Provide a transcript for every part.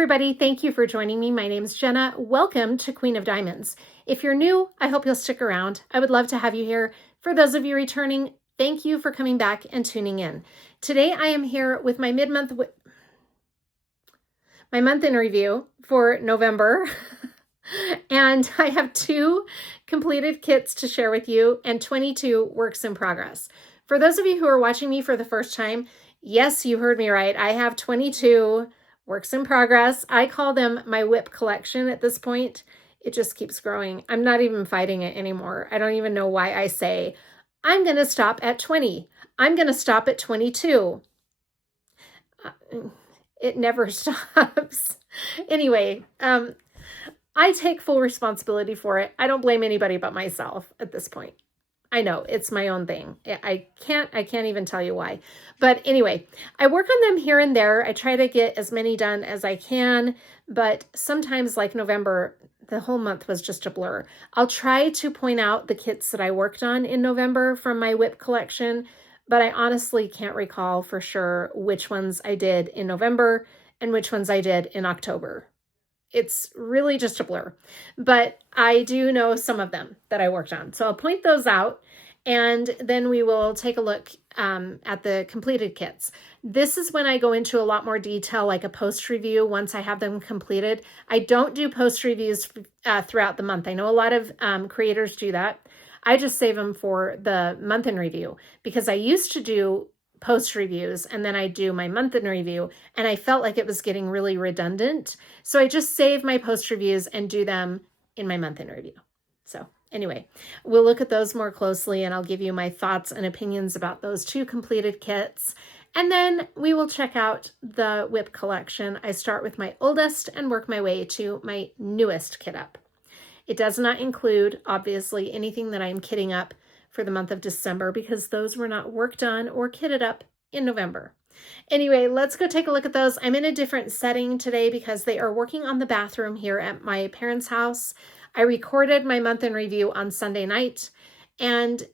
everybody, thank you for joining me. My name is Jenna. Welcome to Queen of Diamonds. If you're new, I hope you'll stick around. I would love to have you here. For those of you returning, thank you for coming back and tuning in. Today I am here with my month in review for November. And I have 2 completed kits to share with you and 22 works in progress. For those of you who are watching me for the first time, yes, you heard me right. I have 22 works in progress. I call them my WIP collection at this point. It just keeps growing. I'm not even fighting it anymore. I don't even know why I say, I'm going to stop at 20. I'm going to stop at 22. It never stops. Anyway, I take full responsibility for it. I don't blame anybody but myself at this point. I know it's my own thing. I can't even tell you why. But anyway, I work on them here and there. I try to get as many done as I can, but sometimes like November, the whole month was just a blur. I'll try to point out the kits that I worked on in November from my WIP collection, but I honestly can't recall for sure which ones I did in November and which ones I did in October. It's really just a blur, but I do know some of them that I worked on. So I'll point those out and then we will take a look at the completed kits. This is when I go into a lot more detail, like a post review once I have them completed. I don't do post reviews throughout the month. I know a lot of creators do that. I just save them for the month in review because I used to do post reviews and then I do my month in review and I felt like it was getting really redundant. So I just save my post reviews and do them in my month in review. So anyway, we'll look at those more closely and I'll give you my thoughts and opinions about those 2 completed kits. And then we will check out the WIP collection. I start with my oldest and work my way to my newest kit up. It does not include, obviously, anything that I'm kitting up for the month of December because those were not worked on or kitted up in November. Anyway, let's go take a look at those. I'm in a different setting today because they are working on the bathroom here at my parents' house. I recorded my month in review on Sunday night and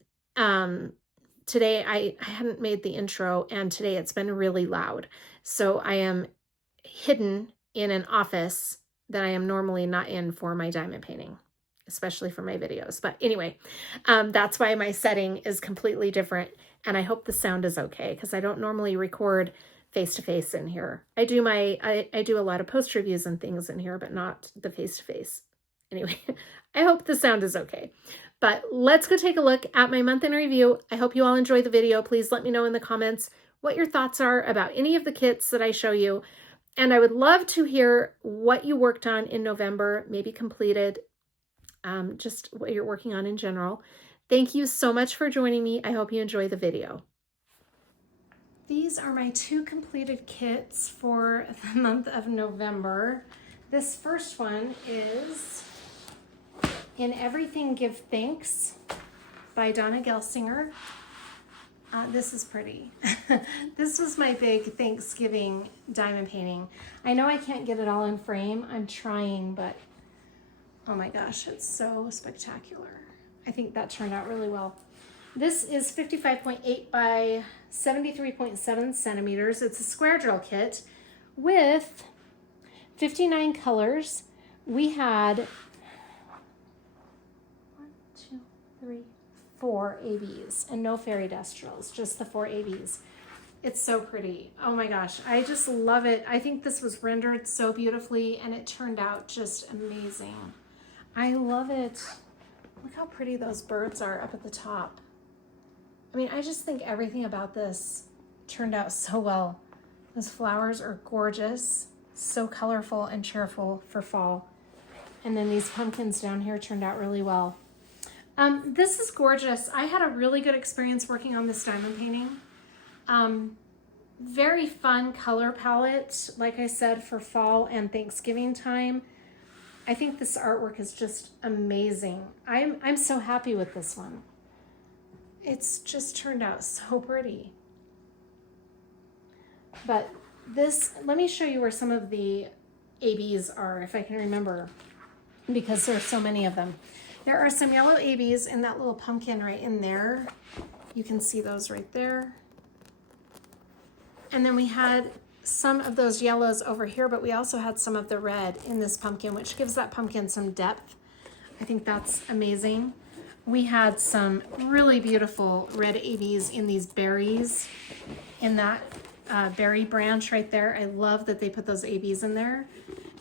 today I hadn't made the intro and today it's been really loud. So I am hidden in an office that I am normally not in for my diamond painting, especially for my videos. But anyway, that's why my setting is completely different. And I hope the sound is okay because I don't normally record face-to-face in here. I do a lot of post reviews and things in here, but not the face-to-face. Anyway, I hope the sound is okay. But let's go take a look at my month in review. I hope you all enjoy the video. Please let me know in the comments what your thoughts are about any of the kits that I show you. And I would love to hear what you worked on in November, maybe completed, just what you're working on in general. Thank you so much for joining me. I hope you enjoy the video. These are my 2 completed kits for the month of November. This first one is In Everything Give Thanks by Donna Gelsinger. This is pretty. This was my big Thanksgiving diamond painting. I know I can't get it all in frame. I'm trying, but oh my gosh, it's so spectacular. I think that turned out really well. This is 55.8 by 73.7 centimeters. It's a square drill kit with 59 colors. We had 4 ABs and no fairy dust drills, just the 4 ABs. It's so pretty. Oh my gosh, I just love it. I think this was rendered so beautifully and it turned out just amazing. I love it. Look how pretty those birds are up at the top. I mean, I just think everything about this turned out so well. Those flowers are gorgeous, so colorful and cheerful for fall. And then these pumpkins down here turned out really well. This is gorgeous. I had a really good experience working on this diamond painting. Very fun color palette, like I said, for fall and Thanksgiving time. I think this artwork is just amazing. I'm so happy with this one. It's just turned out so pretty. But this, let me show you where some of the ABs are, if I can remember, because there's so many of them. There are some yellow ABs in that little pumpkin right in there. You can see those right there. And then we had some of those yellows over here, but we also had some of the red in this pumpkin, which gives that pumpkin some depth. I think that's amazing. We had some really beautiful red ABs in these berries in that berry branch right there. I love that they put those ABs in there.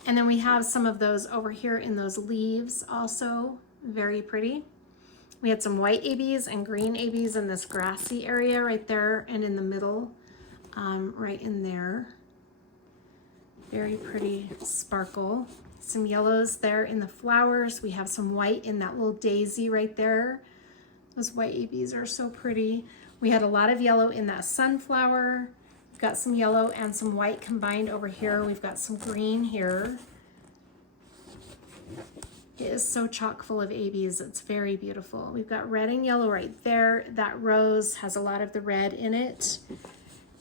And then we have some of those over here in those leaves also, very pretty. We had some white ABs and green ABs in this grassy area right there and in the middle, right in there. Very pretty sparkle. Some yellows there in the flowers. We have some white in that little daisy right there. Those white ABs are so pretty. We had a lot of yellow in that sunflower. We've got some yellow and some white combined over here. We've got some green here. It is so chock full of ABs. It's very beautiful. We've got red and yellow right there. That rose has a lot of the red in it.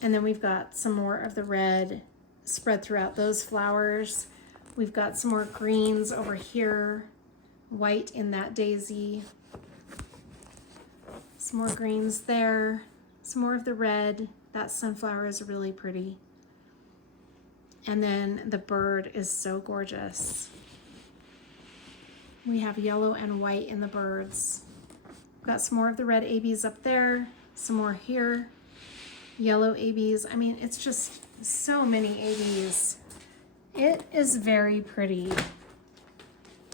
And then we've got some more of the red spread throughout those flowers. We've got some more greens over here. White in that daisy. Some more greens there. Some more of the red. That sunflower is really pretty. And then the bird is so gorgeous. We have yellow and white in the birds. We've got some more of the red ABs up there, some more here, yellow ABs. I mean, it's just so many ABs. It is very pretty.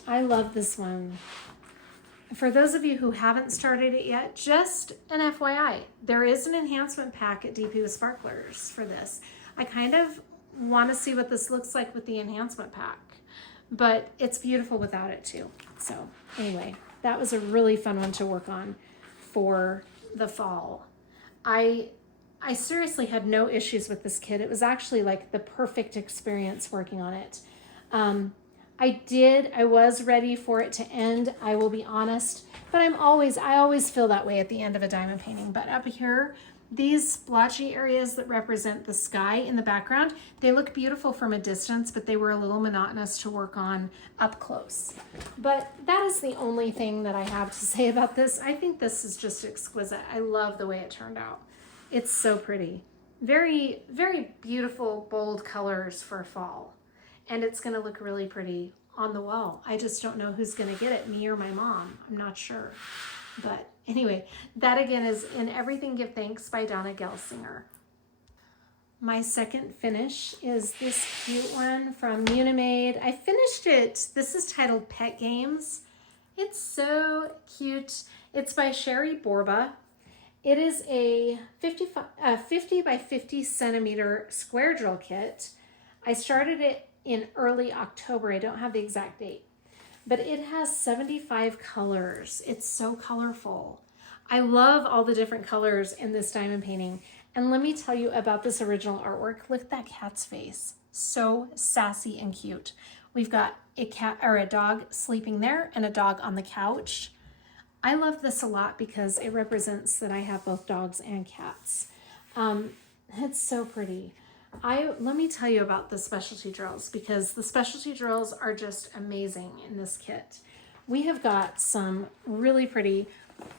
I love this one. For those of you who haven't started it yet, just an FYI, there is an enhancement pack at DP with Sparklers for this. I kind of want to see what this looks like with the enhancement pack, but it's beautiful without it too. So anyway, that was a really fun one to work on for the fall. I seriously had no issues with this kit. It was actually like the perfect experience working on it. I was ready for it to end, I will be honest, but I always feel that way at the end of a diamond painting. But up here, these splotchy areas that represent the sky in the background, they look beautiful from a distance, but they were a little monotonous to work on up close. But that is the only thing that I have to say about this. I think this is just exquisite. I love the way it turned out. It's so pretty. Very, very beautiful, bold colors for fall. And it's gonna look really pretty on the wall. I just don't know who's gonna get it, me or my mom. I'm not sure. But anyway, that again is In Everything Give Thanks by Donna Gelsinger. My second finish is this cute one from Munimade. I finished it. This is titled Pet Games. It's so cute. It's by Sherry Borba. It is a 50 by 50 centimeter square drill kit. I started it in early October. I don't have the exact date, but it has 75 colors. It's so colorful. I love all the different colors in this diamond painting. And let me tell you about this original artwork. Look at that cat's face. So sassy and cute. We've got a cat or a dog sleeping there and a dog on the couch. I love this a lot because it represents that I have both dogs and cats. It's so pretty. Let me tell you about the specialty drills, because the specialty drills are just amazing in this kit. We have got some really pretty,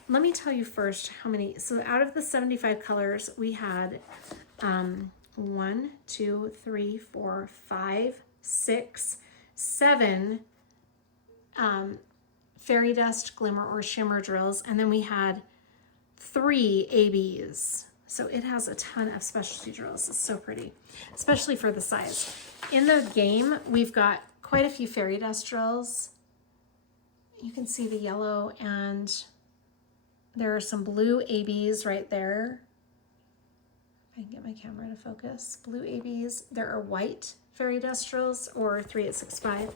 let me tell you first how many. So out of the 75 colors, we had 1, 2, 3, 4, 5, 6, 7 fairy dust, glimmer, or shimmer drills. And then we had 3 ABs. So it has a ton of specialty drills. It's so pretty, especially for the size. In the game, we've got quite a few fairy dust drills. You can see the yellow, and there are some blue ABs right there. If I can get my camera to focus. Blue ABs. There are white fairy dust drills, or 3865.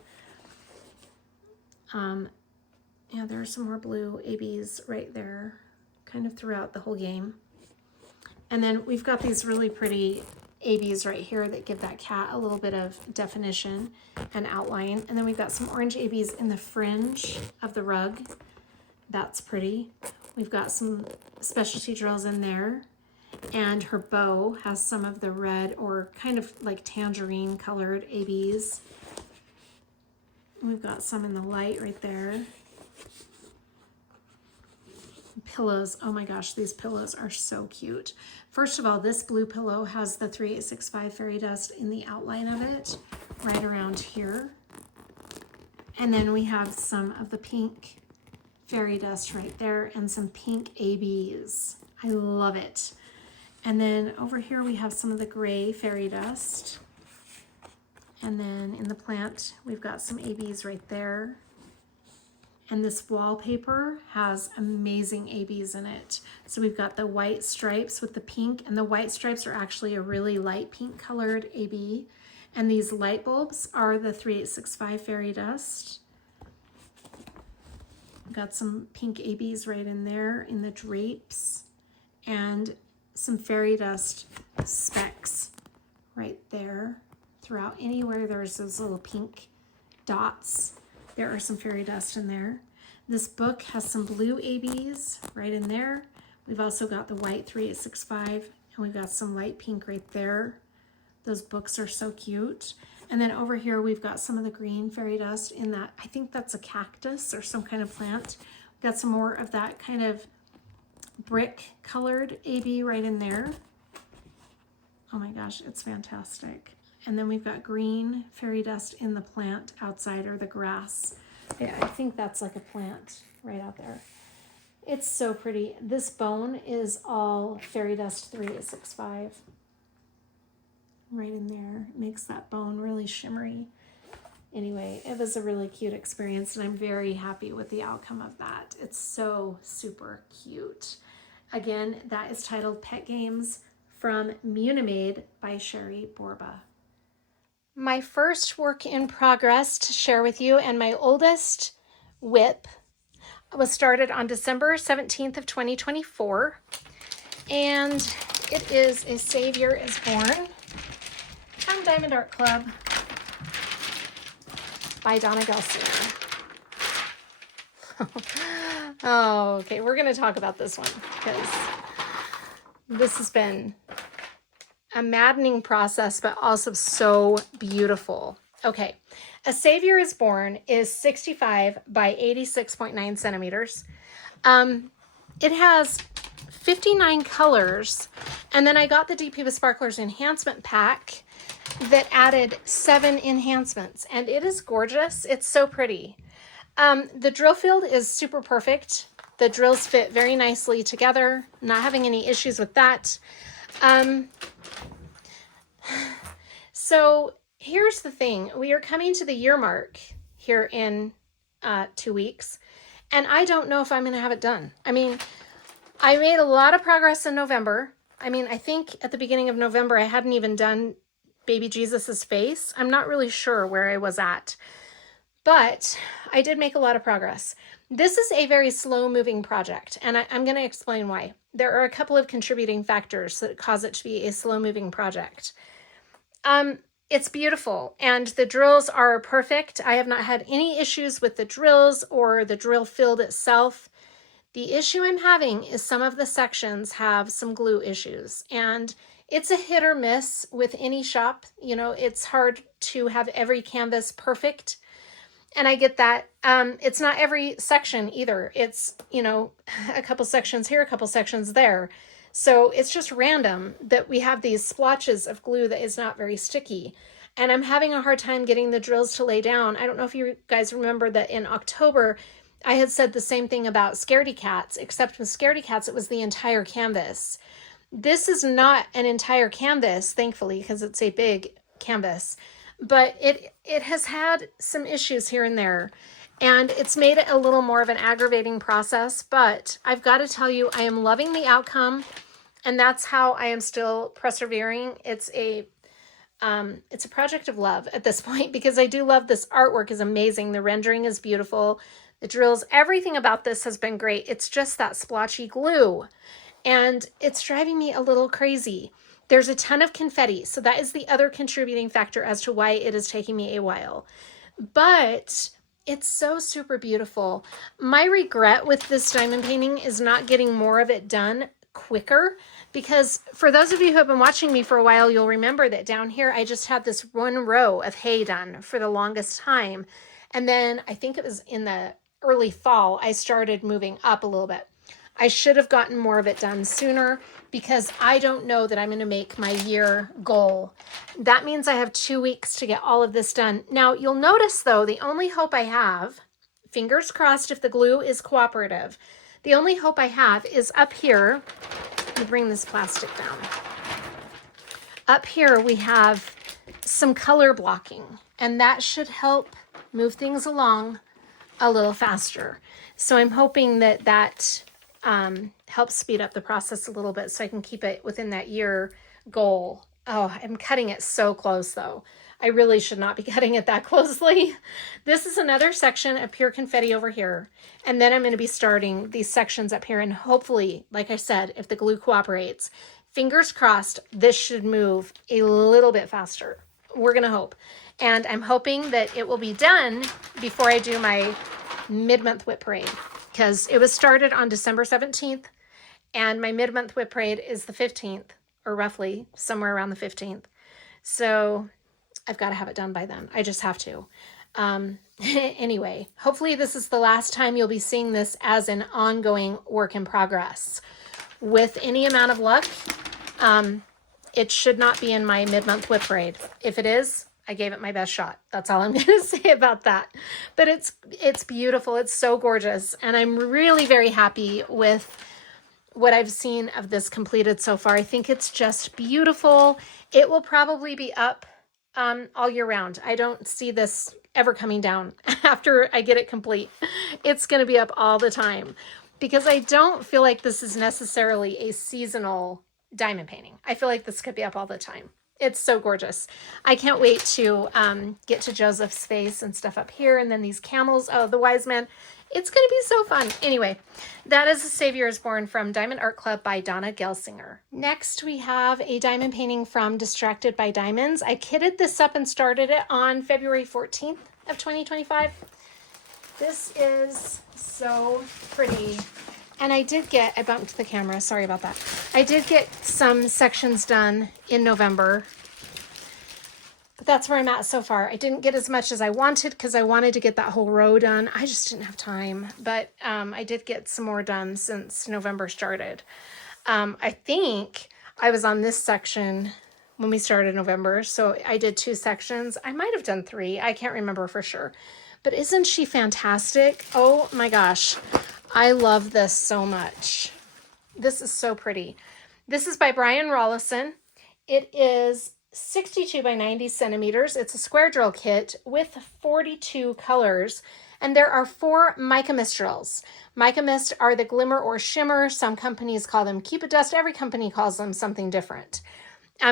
Yeah, there are some more blue ABs right there, kind of throughout the whole game. And then we've got these really pretty ABs right here that give that cat a little bit of definition and outline. And then we've got some orange ABs in the fringe of the rug. That's pretty. We've got some specialty drills in there. And her bow has some of the red or kind of like tangerine colored ABs. We've got some in the light right there. pillows. Oh my gosh, these pillows are so cute. First of all, this blue pillow has the 3865 fairy dust in the outline of it, right around here. And then we have some of the pink fairy dust right there and some pink ABs. I love it. And then over here we have some of the gray fairy dust. And then in the plant, we've got some ABs right there. And this wallpaper has amazing ABs in it. So we've got the white stripes with the pink, and the white stripes are actually a really light pink colored AB. And these light bulbs are the 3865 fairy dust. Got some pink ABs right in there in the drapes, and some fairy dust specks right there. Throughout anywhere there's those little pink dots, there are some fairy dust in there. This book has some blue ABs right in there. We've also got the white 3865, and we've got some light pink right there. Those books are so cute. And then over here, we've got some of the green fairy dust in that, I think that's a cactus or some kind of plant. We've got some more of that kind of brick colored AB right in there. Oh my gosh, it's fantastic. And then we've got green fairy dust in the plant outside, or the grass. Yeah, I think that's like a plant right out there. It's so pretty. This bone is all fairy dust 3865. Right in there. It makes that bone really shimmery. Anyway, it was a really cute experience, and I'm very happy with the outcome of that. It's so super cute. Again, that is titled Pet Games from Munimade by Sherry Borba. My first work in progress to share with you, and my oldest whip, was started on December 17th of 2024. And it is A Savior is Born from Diamond Art Club by Donna Gelsinger. Oh, okay, we're going to talk about this one because this has been a maddening process, but also so beautiful. Okay, A Savior is Born is 65 by 86.9 centimeters. It has 59 colors, and then I got the DP with Sparklers enhancement pack that added 7 enhancements, and it is gorgeous. It's so pretty. The drill field is super perfect. The drills fit very nicely together, not having any issues with that. So here's the thing. We are coming to the year mark here in 2 weeks, and I don't know if I'm going to have it done. I mean, I made a lot of progress in November. I mean, I think at the beginning of November, I hadn't even done Baby Jesus's face. I'm not really sure where I was at, but I did make a lot of progress. This is a very slow moving project, and I'm going to explain why. There are a couple of contributing factors that cause it to be a slow moving project. It's beautiful, and the drills are perfect. I have not had any issues with the drills or the drill field itself. The issue I'm having is some of the sections have some glue issues, and it's a hit or miss with any shop. You know, it's hard to have every canvas perfect, and I get that. It's not every section either. It's, you know, a couple sections here, a couple sections there. So it's just random that we have these splotches of glue that is not very sticky. And I'm having a hard time getting the drills to lay down. I don't know if you guys remember that in October, I had said the same thing about Scaredy Cats, except with Scaredy Cats, it was the entire canvas. This is not an entire canvas, thankfully, because it's a big canvas. But it has had some issues here and there. And it's made it a little more of an aggravating process. But I've got to tell you, I am loving the outcome. And that's how I am still persevering. It's a project of love at this point, because I do love this artwork is amazing. The rendering is beautiful. The drills, everything about this has been great. It's just that splotchy glue. And it's driving me a little crazy. There's a ton of confetti. So that is the other contributing factor as to why it is taking me a while. But it's so super beautiful. My regret with this diamond painting is not getting more of it done quicker, because for those of you who have been watching me for a while, you'll remember that down here I just had this one row of hay done for the longest time. And then I think it was in the early fall I started moving up a little bit. I should have gotten more of it done sooner because I don't know that I'm going to make my year goal. That means I have 2 weeks to get all of this done. Now, you'll notice though, the only hope I have, fingers crossed if the glue is cooperative, the only hope I have is up here. Let me bring this plastic down. Up here we have some color blocking, and that should help move things along a little faster. So I'm hoping that that helps speed up the process a little bit so I can keep it within that year goal. Oh, I'm cutting it so close though. I really should not be cutting it that closely. This is another section of pure confetti over here. And then I'm going to be starting these sections up here. And hopefully, like I said, if the glue cooperates, fingers crossed, this should move a little bit faster. We're going to hope. And I'm hoping that it will be done before I do my mid-month whip parade, because it was started on December 17th and my mid-month whip parade is the 15th, or roughly somewhere around the 15th. So I've got to have it done by then. I just have to. Anyway, hopefully this is the last time you'll be seeing this as an ongoing work in progress. With any amount of luck, it should not be in my mid-month whip parade. If it is, I gave it my best shot. That's all I'm going to say about that. But it's beautiful. It's so gorgeous. And I'm really very happy with what I've seen of this completed so far. I think it's just beautiful. It will probably be up all year round. I don't see this ever coming down after I get it complete. It's going to be up all the time because I don't feel like this is necessarily a seasonal diamond painting. I feel like this could be up all the time. It's so gorgeous. I can't wait to get to Joseph's face and stuff up here. And then these camels. Oh, the wise man. It's going to be so fun. Anyway, that is A Savior is Born from Diamond Art Club by Donna Gelsinger. Next, we have a diamond painting from Distracted by Diamonds. I kitted this up and started it on February 14th of 2025. This is so pretty. And I bumped the camera, sorry about that. I did get some sections done in November, but that's where I'm at so far. I didn't get as much as I wanted because I wanted to get that whole row done. I just didn't have time, but I did get some more done since November started. I think I was on this section when we started November, so I did 2 sections. I might have done 3, I can't remember for sure. But isn't she fantastic? Oh my gosh. I love this so much. This is so pretty. This is by Brian Rollison. It is 62 by 90 centimeters. It's a square drill kit with 42 colors. And there are 4 mica mist drills. Mica mist are the glimmer or shimmer. Some companies call them Cupid dust. Every company calls them something different.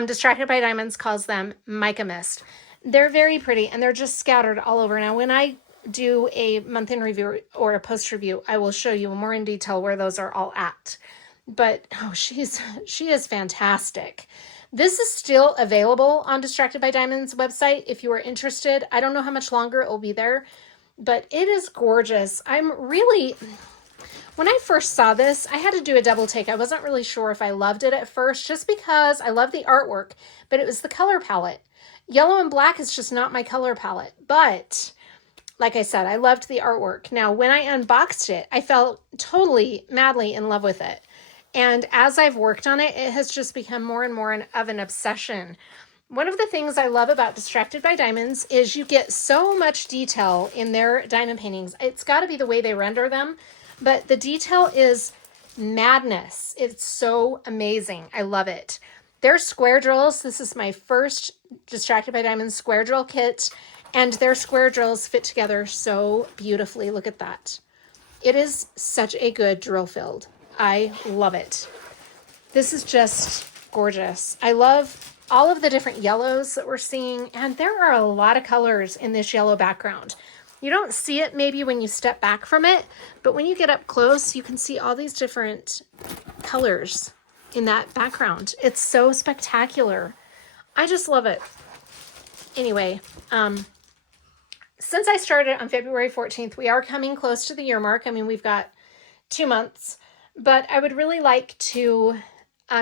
Distracted by Diamonds calls them mica mist. They're very pretty and they're just scattered all over. Now, when I do a month in review or a post review, I will show you more in detail where those are all at. But oh, she is fantastic. This is still available on Distracted by Diamonds website if you are interested. I don't know how much longer it will be there, but it is gorgeous. When I first saw this, I had to do a double take. I wasn't really sure if I loved it at first, just because I love the artwork, but it was the color palette. Yellow and black is just not my color palette, but like I said, I loved the artwork. Now, when I unboxed it, I fell totally, madly in love with it. And as I've worked on it, it has just become more and more of an obsession. One of the things I love about Distracted by Diamonds is you get so much detail in their diamond paintings. It's got to be the way they render them, but the detail is madness. It's so amazing. I love it. Their square drills, this is my first Distracted by Diamonds square drill kit. And their square drills fit together so beautifully. Look at that. It is such a good drill field. I love it. This is just gorgeous. I love all of the different yellows that we're seeing. And there are a lot of colors in this yellow background. You don't see it maybe when you step back from it, but when you get up close, you can see all these different colors in that background. It's so spectacular. I just love it. Anyway, since I started on February 14th, we are coming close to the year mark. I mean, we've got 2 months, but I would really like to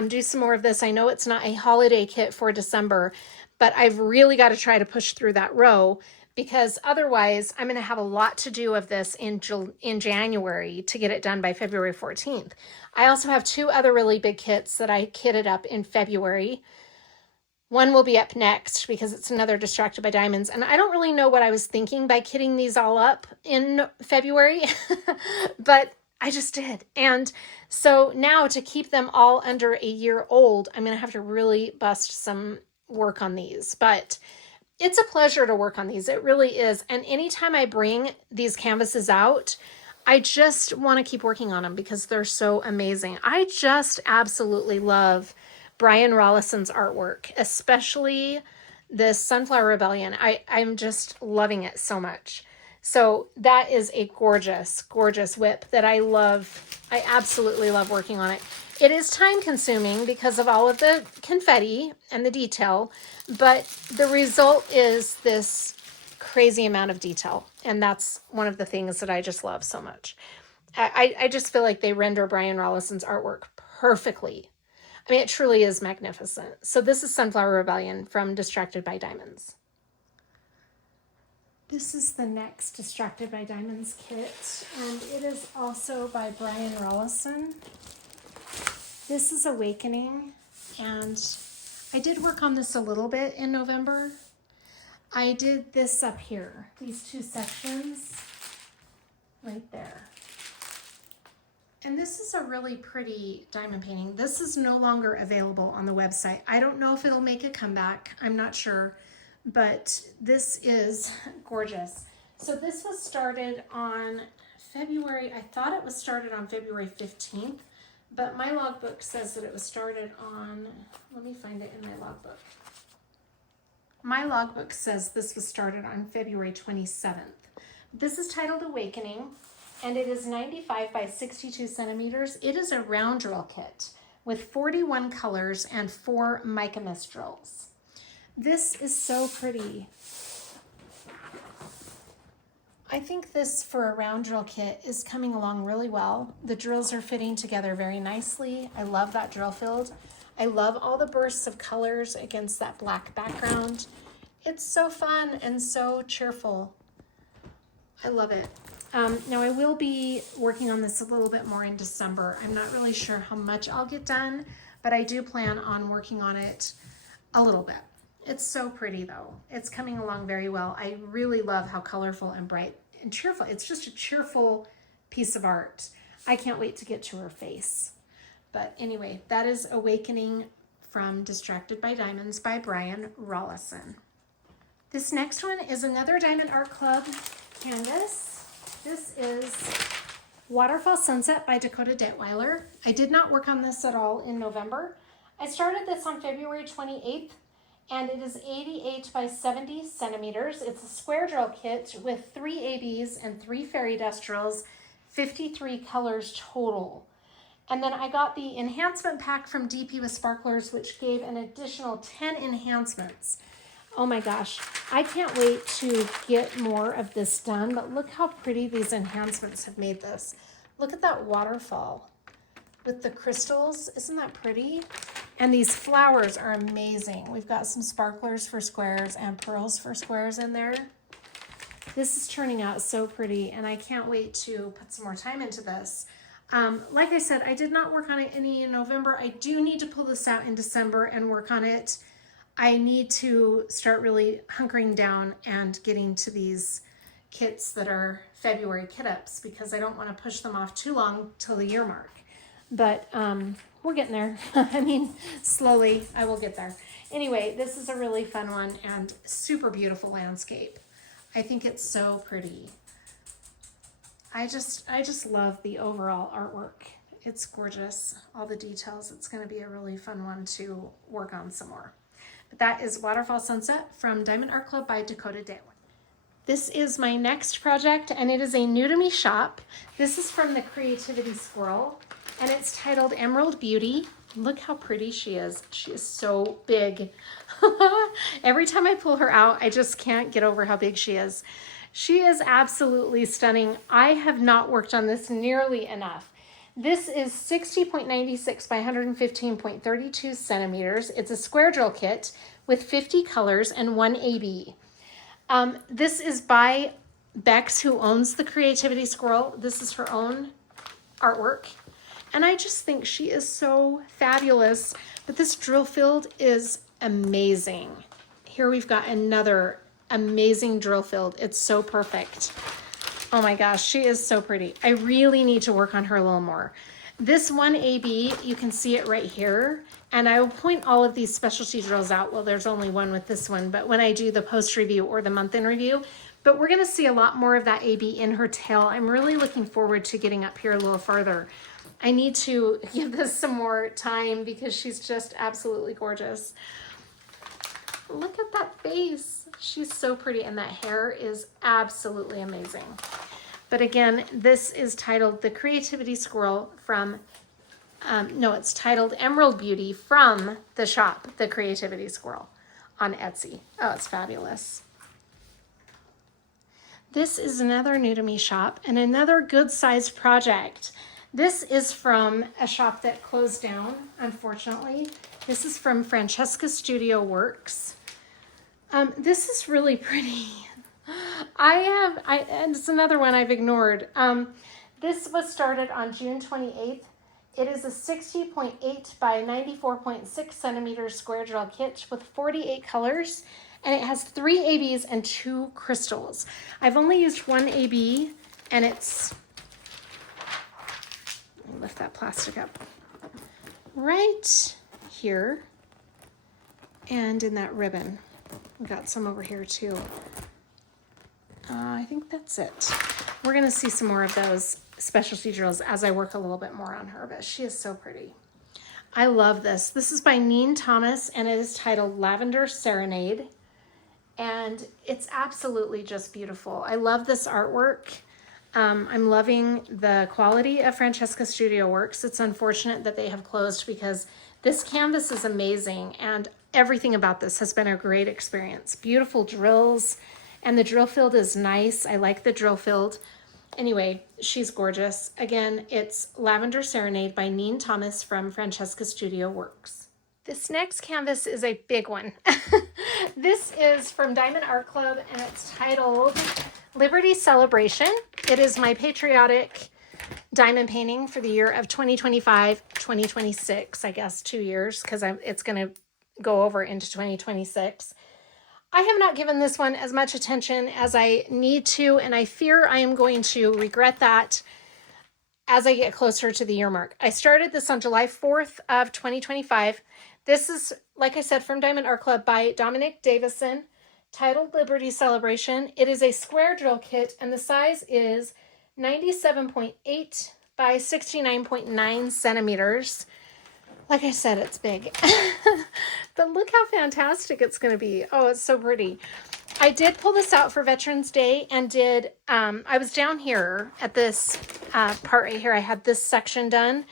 do some more of this. I know it's not a holiday kit for December, but I've really got to try to push through that row because otherwise I'm going to have a lot to do of this in January to get it done by February 14th. I also have 2 other really big kits that I kitted up in February. One will be up next because it's another Distracted by Diamonds. And I don't really know what I was thinking by kitting these all up in February, but I just did. And so now to keep them all under a year old, I'm going to have to really bust some work on these. But it's a pleasure to work on these. It really is. And anytime I bring these canvases out, I just want to keep working on them because they're so amazing. I just absolutely love Brian Rollison's artwork, especially this Sunflower Rebellion. I'm just loving it so much. So that is a gorgeous, gorgeous whip that I love. I absolutely love working on it. It is time consuming because of all of the confetti and the detail, but the result is this crazy amount of detail. And that's one of the things that I just love so much. I just feel like they render Brian Rollison's artwork perfectly. I mean, it truly is magnificent. So this is Sunflower Rebellion from Distracted by Diamonds. This is the next Distracted by Diamonds kit, and it is also by Brian Rollison. This is Awakening, and I did work on this a little bit in November. I did this up here, these 2 sections right there. And this is a really pretty diamond painting. This is no longer available on the website. I don't know if it'll make a comeback. I'm not sure, but this is gorgeous. So this was started on February, I thought it was started on February 15th, but my logbook says that it was started on, let me find it in my logbook. My logbook says this was started on February 27th. This is titled Awakening, and it is 95 by 62 centimeters. It is a round drill kit with 41 colors and 4 mica mist drills. This is so pretty. I think this for a round drill kit is coming along really well. The drills are fitting together very nicely. I love that drill field. I love all the bursts of colors against that black background. It's so fun and so cheerful. I love it. Now I will be working on this a little bit more in December. I'm not really sure how much I'll get done, but I do plan on working on it a little bit. It's so pretty though. It's coming along very well. I really love how colorful and bright and cheerful. It's just a cheerful piece of art. I can't wait to get to her face. But anyway, that is Awakening from Distracted by Diamonds by Brian Rollison. This next one is another Diamond Art Club canvas. This is Waterfall Sunset by Dakota Detweiler. I did not work on this at all in November. I started this on February 28th, and it is 88 by 70 centimeters. It's a square drill kit with 3 ABs and 3 fairy dust drills, 53 colors total. And then I got the enhancement pack from DP with Sparklers, which gave an additional 10 enhancements. Oh my gosh, I can't wait to get more of this done, but look how pretty these enhancements have made this. Look at that waterfall with the crystals. Isn't that pretty? And these flowers are amazing. We've got some sparklers for squares and pearls for squares in there. This is turning out so pretty, and I can't wait to put some more time into this. Like I said, I did not work on it any in November. I do need to pull this out in December and work on it. I need to start really hunkering down and getting to these kits that are February kit ups because I don't want to push them off too long till the year mark. But we're getting there. I mean, slowly I will get there. Anyway, this is a really fun one and super beautiful landscape. I think it's so pretty. I just love the overall artwork. It's gorgeous. All the details. It's going to be a really fun one to work on some more. But that is Waterfall Sunset from Diamond Art Club by Dakota Detweiler. This is my next project, and it is a new to me shop. This is from the Creativity Squirrel, and it's titled Emerald Beauty. Look how pretty she is. She is so big. Every time I pull her out, I just can't get over how big she is. She is absolutely stunning. I have not worked on this nearly enough. This is 60.96 by 115.32 centimeters. It's a square drill kit with 50 colors and 1 AB. This is by Bex, who owns the Creativity Squirrel. This is her own artwork. And I just think she is so fabulous. But this drill field is amazing. Here we've got another amazing drill field. It's so perfect. Oh my gosh, she is so pretty. I really need to work on her a little more. This one AB, you can see it right here. And I will point all of these specialty drills out. Well, there's only one with this one, but when I do the post review or the month in review, but we're gonna see a lot more of that AB in her tail. I'm really looking forward to getting up here a little further. I need to give this some more time because she's just absolutely gorgeous. Look at that face. She's so pretty, and that hair is absolutely amazing. But again, this is titled The Creativity Squirrel from, no, it's titled Emerald Beauty from the shop, The Creativity Squirrel on Etsy. Oh, it's fabulous. This is another new to me shop and another good sized project. This is from a shop that closed down, unfortunately. This is from Francesca Studio Works. This is really pretty. And it's another one I've ignored. This was started on June 28th. It is a 60.8 by 94.6 centimeters square drill kit with 48 colors, and it has 3 ABs and 2 crystals. I've only used 1 AB, and it's, let me lift that plastic up, right here, and in that ribbon. We've got some over here too. I think that's it. We're gonna see some more of those specialty drills as I work a little bit more on her, but she is so pretty. I love this. This is by Neen Thomas, and it is titled Lavender Serenade. And it's absolutely just beautiful. I love this artwork. I'm loving the quality of Francesca Studio Works. It's unfortunate that they have closed because this canvas is amazing, and everything about this has been a great experience. Beautiful drills, and the drill field is nice. I like the drill field. Anyway, she's gorgeous. Again, it's Lavender Serenade by Neen Thomas from Francesca Studio Works. This next canvas is a big one. This is from Diamond Art Club, and it's titled Liberty Celebration. It is my patriotic diamond painting for the year of 2025, 2026, I guess 2 years, because it's going to go over into 2026. I have not given this one as much attention as I need to, and I fear I am going to regret that as I get closer to the year mark. I started this on July 4th of 2025. This is, like I said, from Diamond Art Club by Dominic Davison, titled Liberty Celebration. It is a square drill kit, and the size is 97.8 by 69.9 centimeters. Like I said, it's big. But look how fantastic it's going to be. Oh, it's so pretty. I did pull this out for Veterans Day and did, I was down here at this part right here. I had this section done.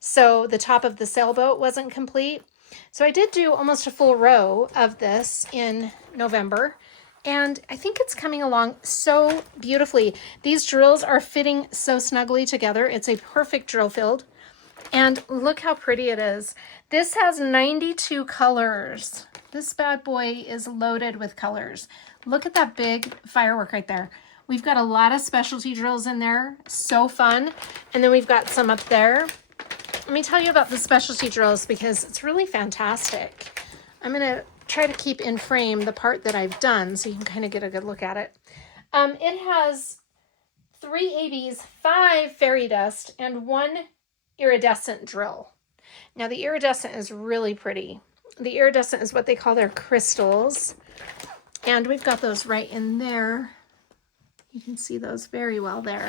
So the top of the sailboat wasn't complete. So I did do almost a full row of this in November. And I think it's coming along so beautifully. These drills are fitting so snugly together. It's a perfect drill field. And look how pretty it is. This has 92 colors. This bad boy is loaded with colors. Look at that big firework right there. We've got a lot of specialty drills in there. So fun. And then we've got some up there. Let me tell you about the specialty drills because it's really fantastic. I'm going to try to keep in frame the part that I've done so you can kind of get a good look at it. It has 3 ABs, 5 fairy dust, and 1 iridescent drill. Now the iridescent is really pretty. The iridescent is what they call their crystals. And we've got those right in there. You can see those very well there.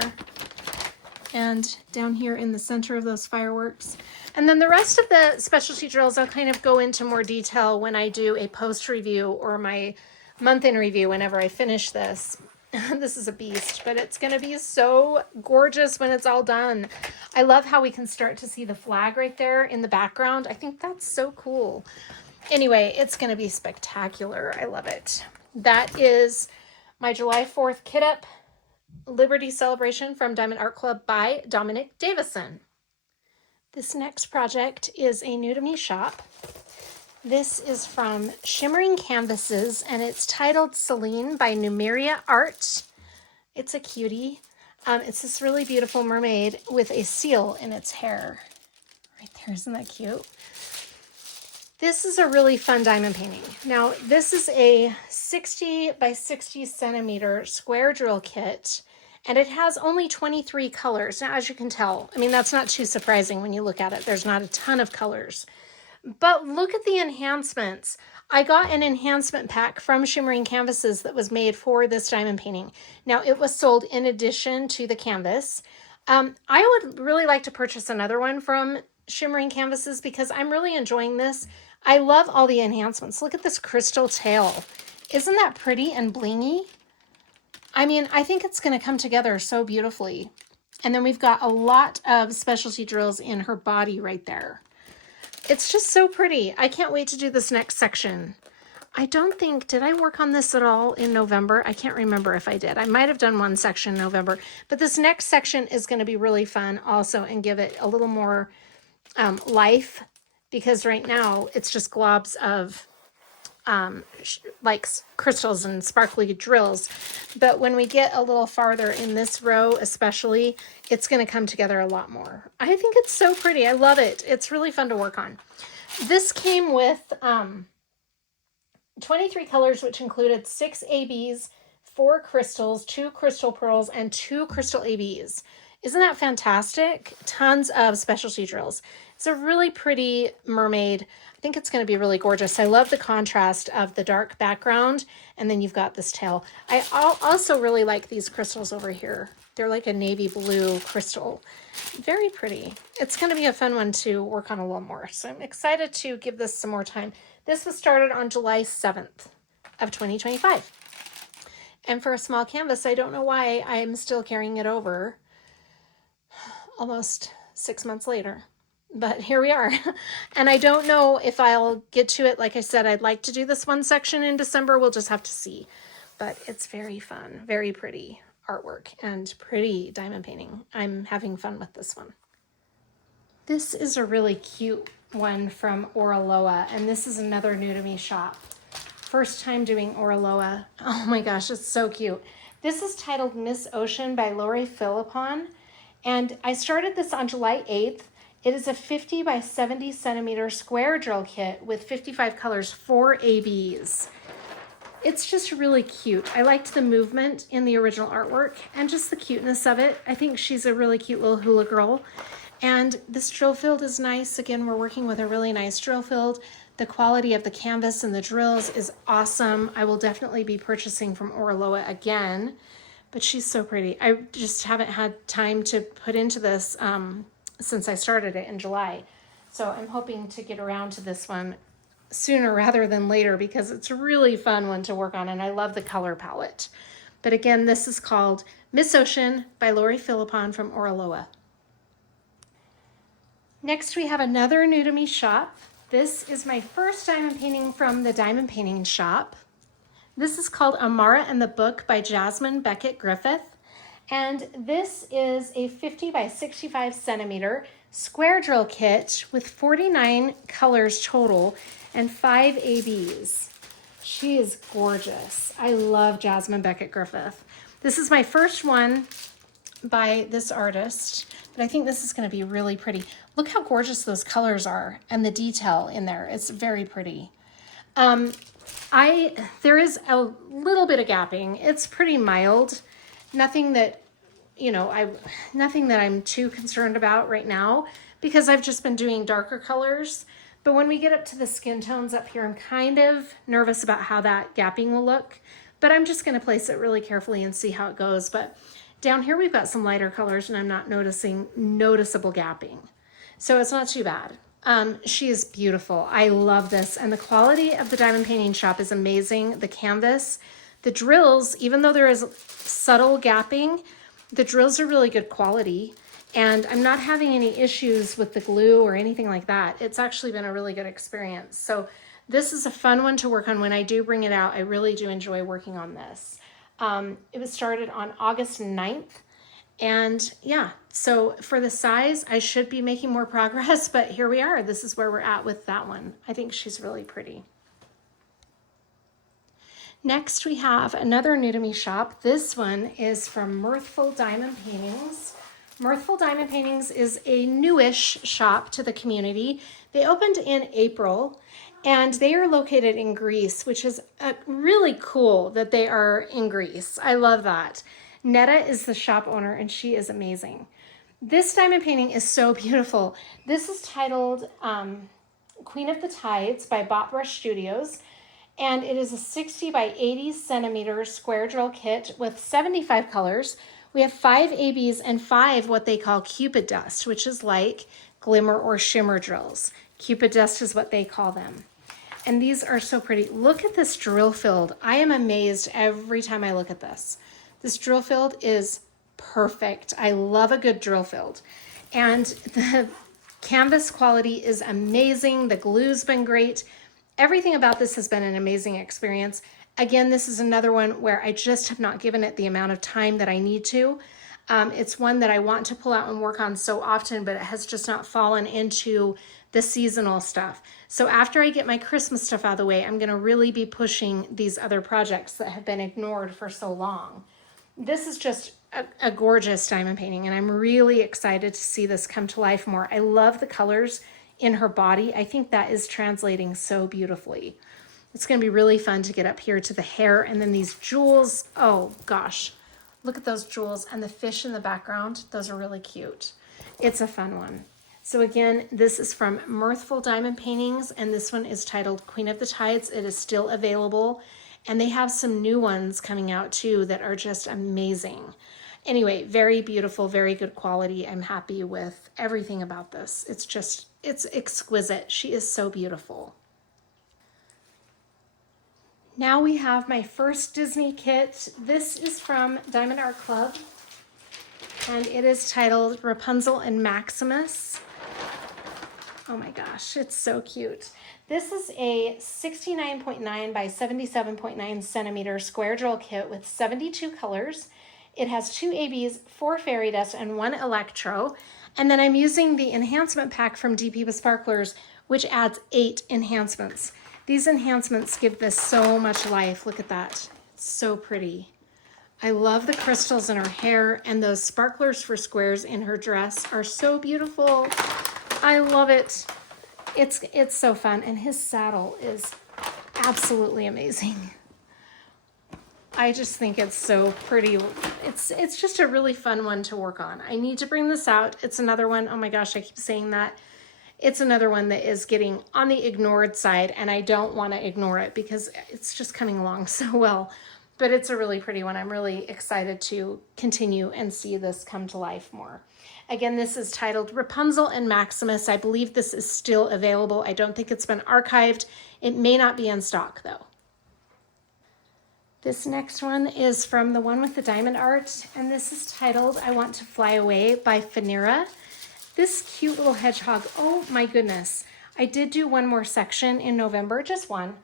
And down here in the center of those fireworks. And then the rest of the specialty drills I'll kind of go into more detail when I do a post review or my month in review whenever I finish this. This is a beast, but it's going to be so gorgeous when it's all done. I love how we can start to see the flag right there in the background. I think that's so cool. Anyway, it's going to be spectacular. I love it. That is my July 4th Kit Up Liberty Celebration from Diamond Art Club by Dominic Davison. This next project is a new to me shop. This is from Shimmering Canvases, and it's titled Celine by Numeria Art. It's a cutie. It's this really beautiful mermaid with a seal in its hair. Right there, isn't that cute? This is a really fun diamond painting. Now, this is a 60 by 60 centimeter square drill kit, and it has only 23 colors. Now, as you can tell, I mean, that's not too surprising when you look at it. There's not a ton of colors. But look at the enhancements. I got an enhancement pack from Shimmering Canvases that was made for this diamond painting. Now, it was sold in addition to the canvas. I would really like to purchase another one from Shimmering Canvases because I'm really enjoying this. I love all the enhancements. Look at this crystal tail. Isn't that pretty and blingy? I mean, I think it's going to come together so beautifully. And then we've got a lot of specialty drills in her body right there. It's just so pretty. I can't wait to do this next section. I don't think, did I work on this at all in November? I can't remember if I did. I might have done one section in November, but this next section is going to be really fun also and give it a little more life, because right now it's just globs of like crystals and sparkly drills. But when we get a little farther in this row especially, it's going to come together a lot more. I think it's so pretty. I love it. It's really fun to work on. This came with 23 colors, which included 6 ABs, 4 crystals, 2 crystal pearls, and 2 crystal ABs. Isn't that fantastic? Tons of specialty drills. It's a really pretty mermaid. I think it's going to be really gorgeous. I love the contrast of the dark background, and then you've got this tail. I also really like these crystals over here. They're like a navy blue crystal. Very pretty. It's going to be a fun one to work on a little more. So I'm excited to give this some more time. This was started on July 7th of 2025. And for a small canvas, I don't know why I'm still carrying it over almost 6 months later. But here we are. And I don't know if I'll get to it. Like I said, I'd like to do this one section in December. We'll just have to see. But it's very fun, very pretty artwork and pretty diamond painting. I'm having fun with this one. This is a really cute one from Oraloa, and this is another new to me shop. First time doing Oraloa. Oh my gosh, it's so cute. This is titled Miss Ocean by Lori Philippon, and I started this on July 8th. It is a 50 by 70 centimeter square drill kit with 55 colors, 4 ABs. It's just really cute. I liked the movement in the original artwork and just the cuteness of it. I think she's a really cute little hula girl. And this drill field is nice. Again, we're working with a really nice drill field. The quality of the canvas and the drills is awesome. I will definitely be purchasing from Oraloa again, but she's so pretty. I just haven't had time to put into this since I started it in July. So I'm hoping to get around to this one sooner rather than later because it's a really fun one to work on and I love the color palette. But again, this is called Miss Ocean by Lori Philippon from Oraloa. Next, we have another new to me shop. This is my first diamond painting from the Diamond Painting Shop. This is called Amara and the Book by Jasmine Beckett Griffith. And this is a 50 by 65 centimeter square drill kit with 49 colors total and 5 ABs. She is gorgeous. I love Jasmine Beckett Griffith. This is my first one by this artist, but I think this is going to be really pretty. Look how gorgeous those colors are and the detail in there. It's very pretty. There is a little bit of gapping. It's pretty mild. Nothing that, nothing that I'm too concerned about right now because I've just been doing darker colors. But when we get up to the skin tones up here, I'm kind of nervous about how that gapping will look, but I'm just going to place it really carefully and see how it goes. But down here, we've got some lighter colors and I'm not noticing noticeable gapping. So it's not too bad. She is beautiful. I love this. And the quality of the Diamond Painting Shop is amazing. The canvas, the drills, even though there is subtle gapping, the drills are really good quality. And I'm not having any issues with the glue or anything like that. It's actually been a really good experience. So this is a fun one to work on when I do bring it out. I really do enjoy working on this. It was started on August 9th. And yeah, so for the size, I should be making more progress, but here we are. This is where we're at with that one. I think she's really pretty. Next, we have another new to me shop. This one is from Mirthful Diamond Paintings. Mirthful Diamond Paintings is a newish shop to the community. They opened in April and they are located in Greece, which is really cool that they are in Greece. I love that. Netta is the shop owner and she is amazing. This diamond painting is so beautiful. This is titled Queen of the Tides by Bot Brush Studios. And it is a 60 by 80 centimeter square drill kit with 75 colors. We have 5 ABs and 5 what they call Cupid dust, which is like glimmer or shimmer drills. Cupid dust is what they call them. And these are so pretty. Look at this drill field. I am amazed every time I look at this. This drill field is perfect. I love a good drill field. And the canvas quality is amazing. The glue's been great. Everything about this has been an amazing experience. Again, this is another one where I just have not given it the amount of time that I need to. It's one that I want to pull out and work on so often, but it has just not fallen into the seasonal stuff. So after I get my Christmas stuff out of the way, I'm gonna really be pushing these other projects that have been ignored for so long. This is just a gorgeous diamond painting, and I'm really excited to see this come to life more. I love the colors in her body. I think that is translating so beautifully. It's going to be really fun to get up here to the hair, and then these jewels. Oh gosh, look at those jewels and the fish in the background. Those are really cute. It's a fun one. So again, this is from Mirthful Diamond Paintings, and this one is titled Queen of the Tides. It is still available, and they have some new ones coming out too that are just amazing. Anyway, very beautiful, very good quality. I'm happy with everything about this. It's exquisite. She is so beautiful. Now we have my first Disney kit. This is from Diamond Art Club, and it is titled Rapunzel and Maximus. Oh my gosh, it's so cute. This is a 69.9 by 77.9 centimeter square drill kit with 72 colors. It has 2 ABs, 4 fairy dust, and 1 electro. And then I'm using the enhancement pack from DP with Sparklers, which adds 8 enhancements. These enhancements give this so much life. Look at that. It's so pretty. I love the crystals in her hair, and those sparklers for squares in her dress are so beautiful. I love it. It's so fun, and his saddle is absolutely amazing. I just think it's so pretty. It's just a really fun one to work on. I need to bring this out. It's another one. Oh my gosh, I keep saying that. It's another one that is getting on the ignored side, and I don't want to ignore it because it's just coming along so well. But it's a really pretty one. I'm really excited to continue and see this come to life more. Again, this is titled Rapunzel and Maximus. I believe this is still available. I don't think it's been archived. It may not be in stock though. This next one is from the one with the diamond art, and this is titled I Want to Fly Away by Phaneera. This cute little hedgehog, oh my goodness. I did do one more section in November, just one.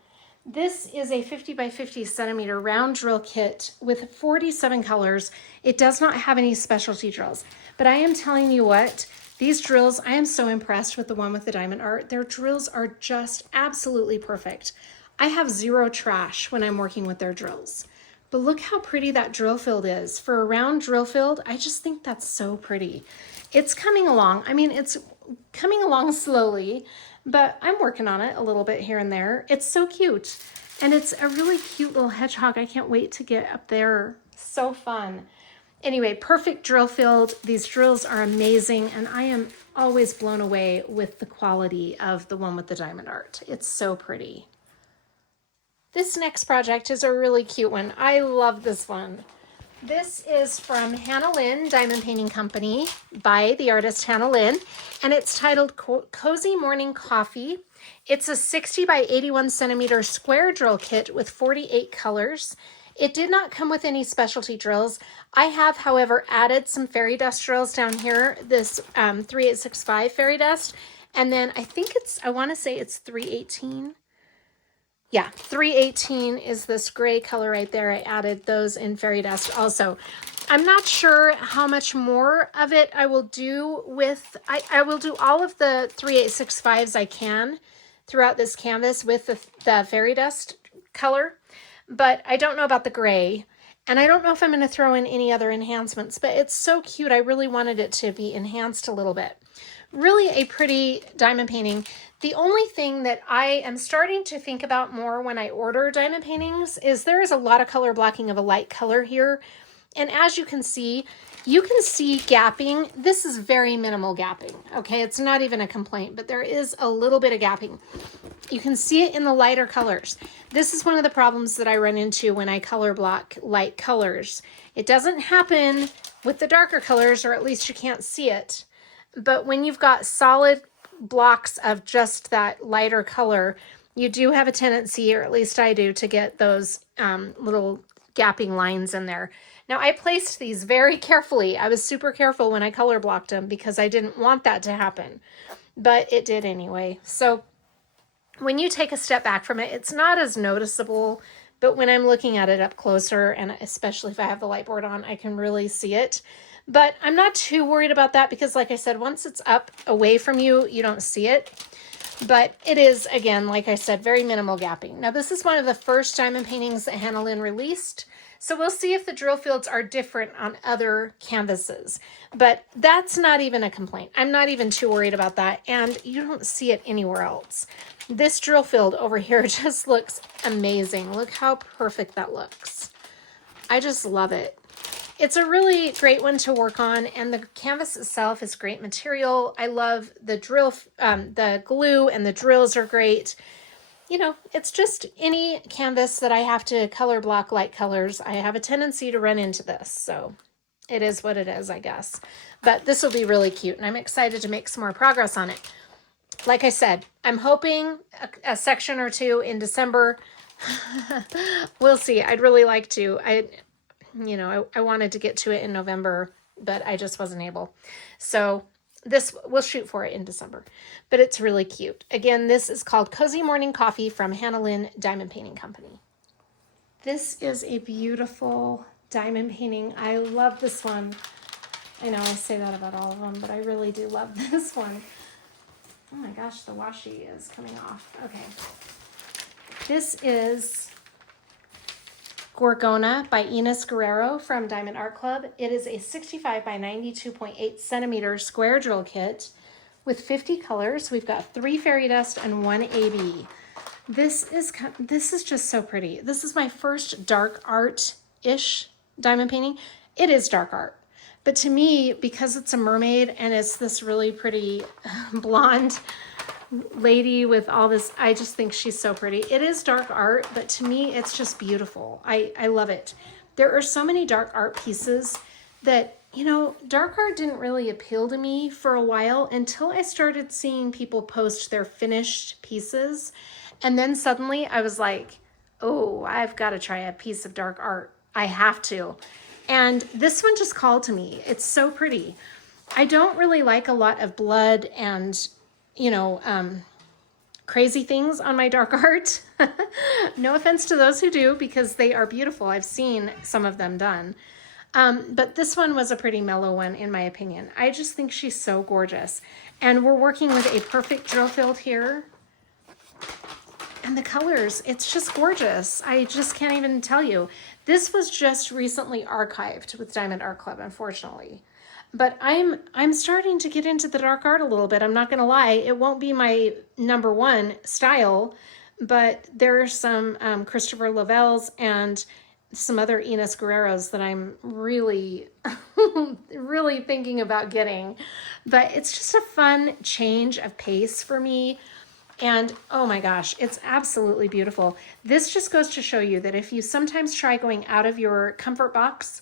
This is a 50 by 50 centimeter round drill kit with 47 colors. It does not have any specialty drills, but I am telling you what, these drills, I am so impressed with the one with the diamond art. Their drills are just absolutely perfect. I have zero trash when I'm working with their drills. But look how pretty that drill field is. For a round drill field, I just think that's so pretty. It's coming along. I mean, it's coming along slowly, but I'm working on it a little bit here and there. It's so cute. And it's a really cute little hedgehog. I can't wait to get up there. So fun. Anyway, perfect drill field. These drills are amazing, and I am always blown away with the quality of the one with the diamond art. It's so pretty. This next project is a really cute one. I love this one. This is from Hannah Lynn Diamond Painting Company by the artist Hannah Lynn, and it's titled Cozy Morning Coffee. It's a 60 by 81 centimeter square drill kit with 48 colors. It did not come with any specialty drills. I have, however, added some fairy dust drills down here, this 3865 fairy dust, and then I want to say it's 318. Yeah, 318 is this gray color right there. I added those in fairy dust also. I'm not sure how much more of it I will do with, I will do all of the 3865s I can throughout this canvas with the fairy dust color, but I don't know about the gray. And I don't know if I'm going to throw in any other enhancements, but it's so cute. I really wanted it to be enhanced a little bit. Really a pretty diamond painting. The only thing that I am starting to think about more when I order diamond paintings is there is a lot of color blocking of a light color here. And as you can see gapping. This is very minimal gapping, okay? It's not even a complaint, but there is a little bit of gapping. You can see it in the lighter colors. This is one of the problems that I run into when I color block light colors. It doesn't happen with the darker colors, or at least you can't see it. But when you've got solid blocks of just that lighter color, you do have a tendency, or at least I do, to get those little gapping lines in there. Now, I placed these very carefully. I was super careful when I color blocked them because I didn't want that to happen, but it did anyway. So when you take a step back from it, it's not as noticeable, but when I'm looking at it up closer, and especially if I have the light board on, I can really see it. But I'm not too worried about that because, like I said, once it's up away from you, you don't see it. But it is, again, like I said, very minimal gapping. Now, this is one of the first diamond paintings that Hannah Lynn released. So we'll see if the drill fields are different on other canvases. But that's not even a complaint. I'm not even too worried about that. And you don't see it anywhere else. This drill field over here just looks amazing. Look how perfect that looks. I just love it. It's a really great one to work on, and the canvas itself is great material. I love the drill, the glue and the drills are great. You know, it's just any canvas that I have to color block light colors. I have a tendency to run into this, so it is what it is, I guess. But this will be really cute, and I'm excited to make some more progress on it. Like I said, I'm hoping a section or two in December. We'll see. I'd really like to. I wanted to get to it in November, but I just wasn't able. So this, we'll shoot for it in December, but it's really cute. Again, this is called Cozy Morning Coffee from Hannah Lynn Diamond Painting Company. This is a beautiful diamond painting. I love this one. I know I say that about all of them, but I really do love this one. Oh my gosh, the washi is coming off. Okay. This is Gorgona by Ines Guerrero from Diamond Art Club. It is a 65 by 92.8 centimeter square drill kit with 50 colors. We've got 3 fairy dust and 1 AB. This is just so pretty. This is my first dark art-ish diamond painting. It is dark art. But to me, because it's a mermaid and it's this really pretty blonde lady with all this, I just think she's so pretty. It is dark art, but to me, it's just beautiful. I love it. There are so many dark art pieces that, you know, dark art didn't really appeal to me for a while until I started seeing people post their finished pieces. And then suddenly I was like, oh, I've got to try a piece of dark art. I have to. And this one just called to me. It's so pretty. I don't really like a lot of blood and, you know, crazy things on my dark art. No offense to those who do, because they are beautiful. I've seen some of them done. But this one was a pretty mellow one, in my opinion. I just think she's so gorgeous. And we're working with a perfect drill field here. And the colors, it's just gorgeous. I just can't even tell you. This was just recently archived with Diamond Art Club, unfortunately. But I'm starting to get into the dark art a little bit. I'm not going to lie. It won't be my number one style, but there are some Christopher Lavelles and some other Ines Guerreros that I'm really, really thinking about getting. But it's just a fun change of pace for me. And oh my gosh, it's absolutely beautiful. This just goes to show you that if you sometimes try going out of your comfort box,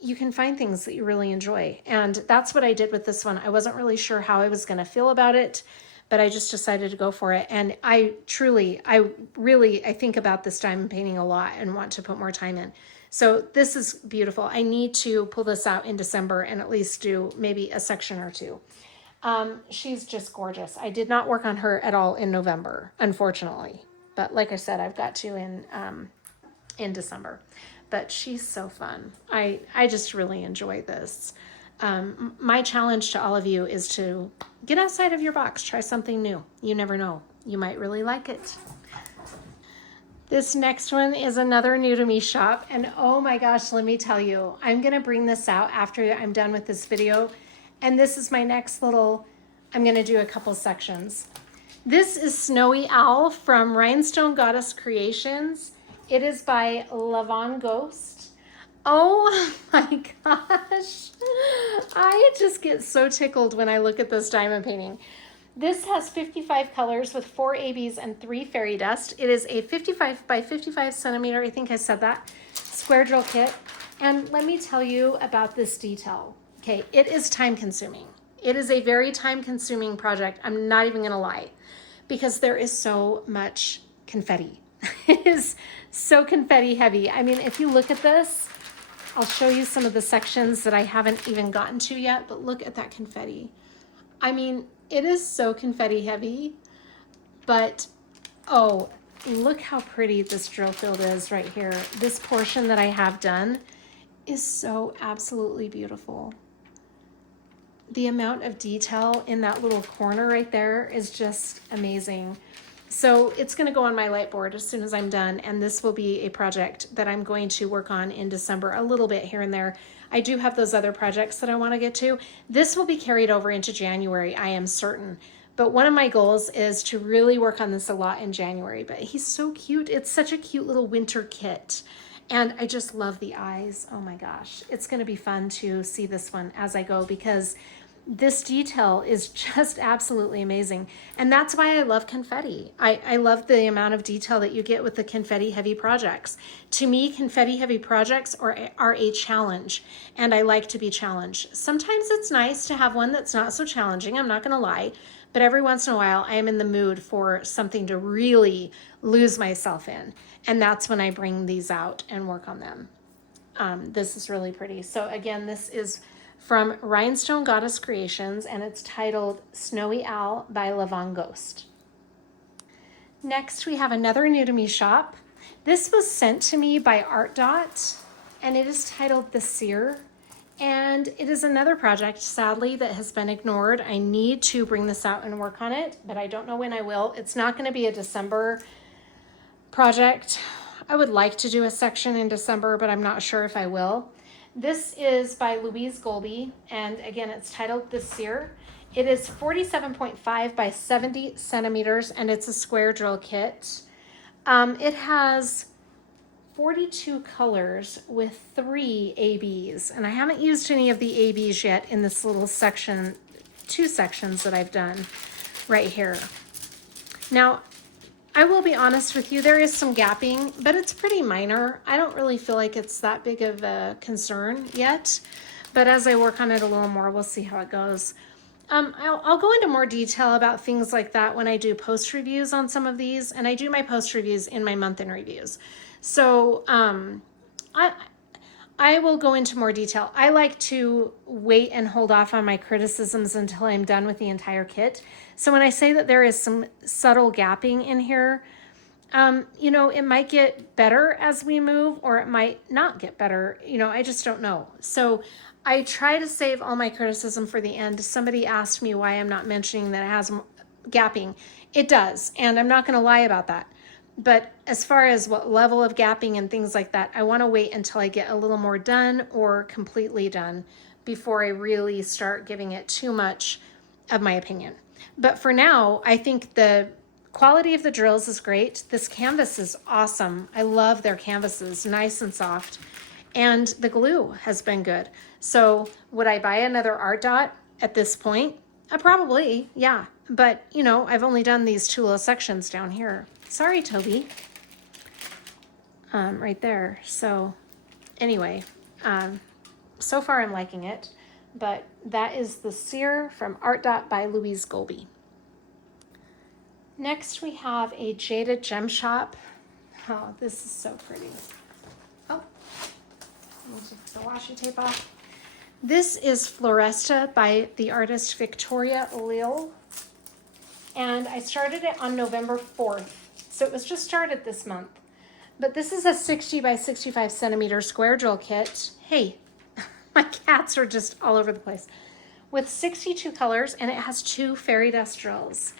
you can find things that you really enjoy. And that's what I did with this one. I wasn't really sure how I was going to feel about it, but I just decided to go for it. And I think about this diamond painting a lot and want to put more time in. So this is beautiful. I need to pull this out in December and at least do maybe a section or two. She's just gorgeous. I did not work on her at all in November, unfortunately. But like I said, I've got to in December. but she's so fun. I just really enjoy this. My challenge to all of you is to get outside of your box, try something new. You never know, you might really like it. This next one is another new to me shop, and oh my gosh, let me tell you, I'm gonna bring this out after I'm done with this video, and this is my next little, I'm gonna do a couple sections. This is Snowy Owl from Rhinestone Goddess Creations. It is by Lavon Ghost. Oh my gosh, I just get so tickled when I look at this diamond painting. This has 55 colors with 4 ABs and 3 fairy dust. It is a 55 by 55 centimeter, I think I said that, square drill kit. And let me tell you about this detail. Okay, it is time consuming. It is a very time consuming project. I'm not even gonna lie, because there is so much confetti. It is so confetti heavy. I mean, if you look at this, I'll show you some of the sections that I haven't even gotten to yet, but look at that confetti. I mean, it is so confetti heavy, but oh, look how pretty this drill field is right here. This portion that I have done is so absolutely beautiful. The amount of detail in that little corner right there is just amazing. So it's going to go on my light board as soon as I'm done, and this will be a project that I'm going to work on in December a little bit here and there. I do have those other projects that I want to get to. This will be carried over into January, I am certain. But one of my goals is to really work on this a lot in January. But he's so cute. It's such a cute little winter kit. And I just love the eyes. Oh my gosh. It's going to be fun to see this one as I go, because this detail is just absolutely amazing. And that's why I love confetti. I love the amount of detail that you get with the confetti heavy projects. To me, confetti heavy projects are a challenge, and I like to be challenged. Sometimes it's nice to have one that's not so challenging, I'm not gonna lie, but every once in a while I am in the mood for something to really lose myself in. And that's when I bring these out and work on them. This is really pretty. So again, this is from Rhinestone Goddess Creations, and it's titled Snowy Owl by Lavon Ghost. Next, we have another new to me shop. This was sent to me by Art Dot, and it is titled The Seer. And it is another project, sadly, that has been ignored. I need to bring this out and work on it, but I don't know when I will. It's not going to be a December project. I would like to do a section in December, but I'm not sure if I will. This is by Louise Golby, and again, it's titled The Seer. It is 47.5 by 70 centimeters, and it's a square drill kit. It has 42 colors with 3 ABs, and I haven't used any of the ABs yet in this little section, 2 sections that I've done right here. Now, I will be honest with you, there is some gapping, but it's pretty minor. I don't really feel like it's that big of a concern yet, but as I work on it a little more, we'll see how it goes. I'll go into more detail about things like that when I do post reviews on some of these, and I do my post reviews in my month in reviews. So I will go into more detail. I like to wait and hold off on my criticisms until I'm done with the entire kit. So when I say that there is some subtle gapping in here, you know, it might get better as we move, or it might not get better. You know, I just don't know. So I try to save all my criticism for the end. Somebody asked me why I'm not mentioning that it has gapping. It does, and I'm not going to lie about that. But as far as what level of gapping and things like that, I want to wait until I get a little more done or completely done before I really start giving it too much of my opinion. But for now, I think the quality of the drills is great. This canvas is awesome. I love their canvases, nice and soft. And the glue has been good. So would I buy another Art Dot at this point? Probably, yeah. But, you know, I've only done these 2 little sections down here. Sorry, Toby. Right there. So anyway, so far I'm liking it. But that is The Seer from Art Dot by Louise Golby. Next we have a Jaded Gem Shop. Oh, this is so pretty. Oh, let me take the washi tape off. This is Floresta by the artist Victoria Lil. And I started it on November 4th. So it was just started this month. But this is a 60 by 65 centimeter square drill kit. Hey, my cats are just all over the place. With 62 colors, and it has 2 fairy dust drills.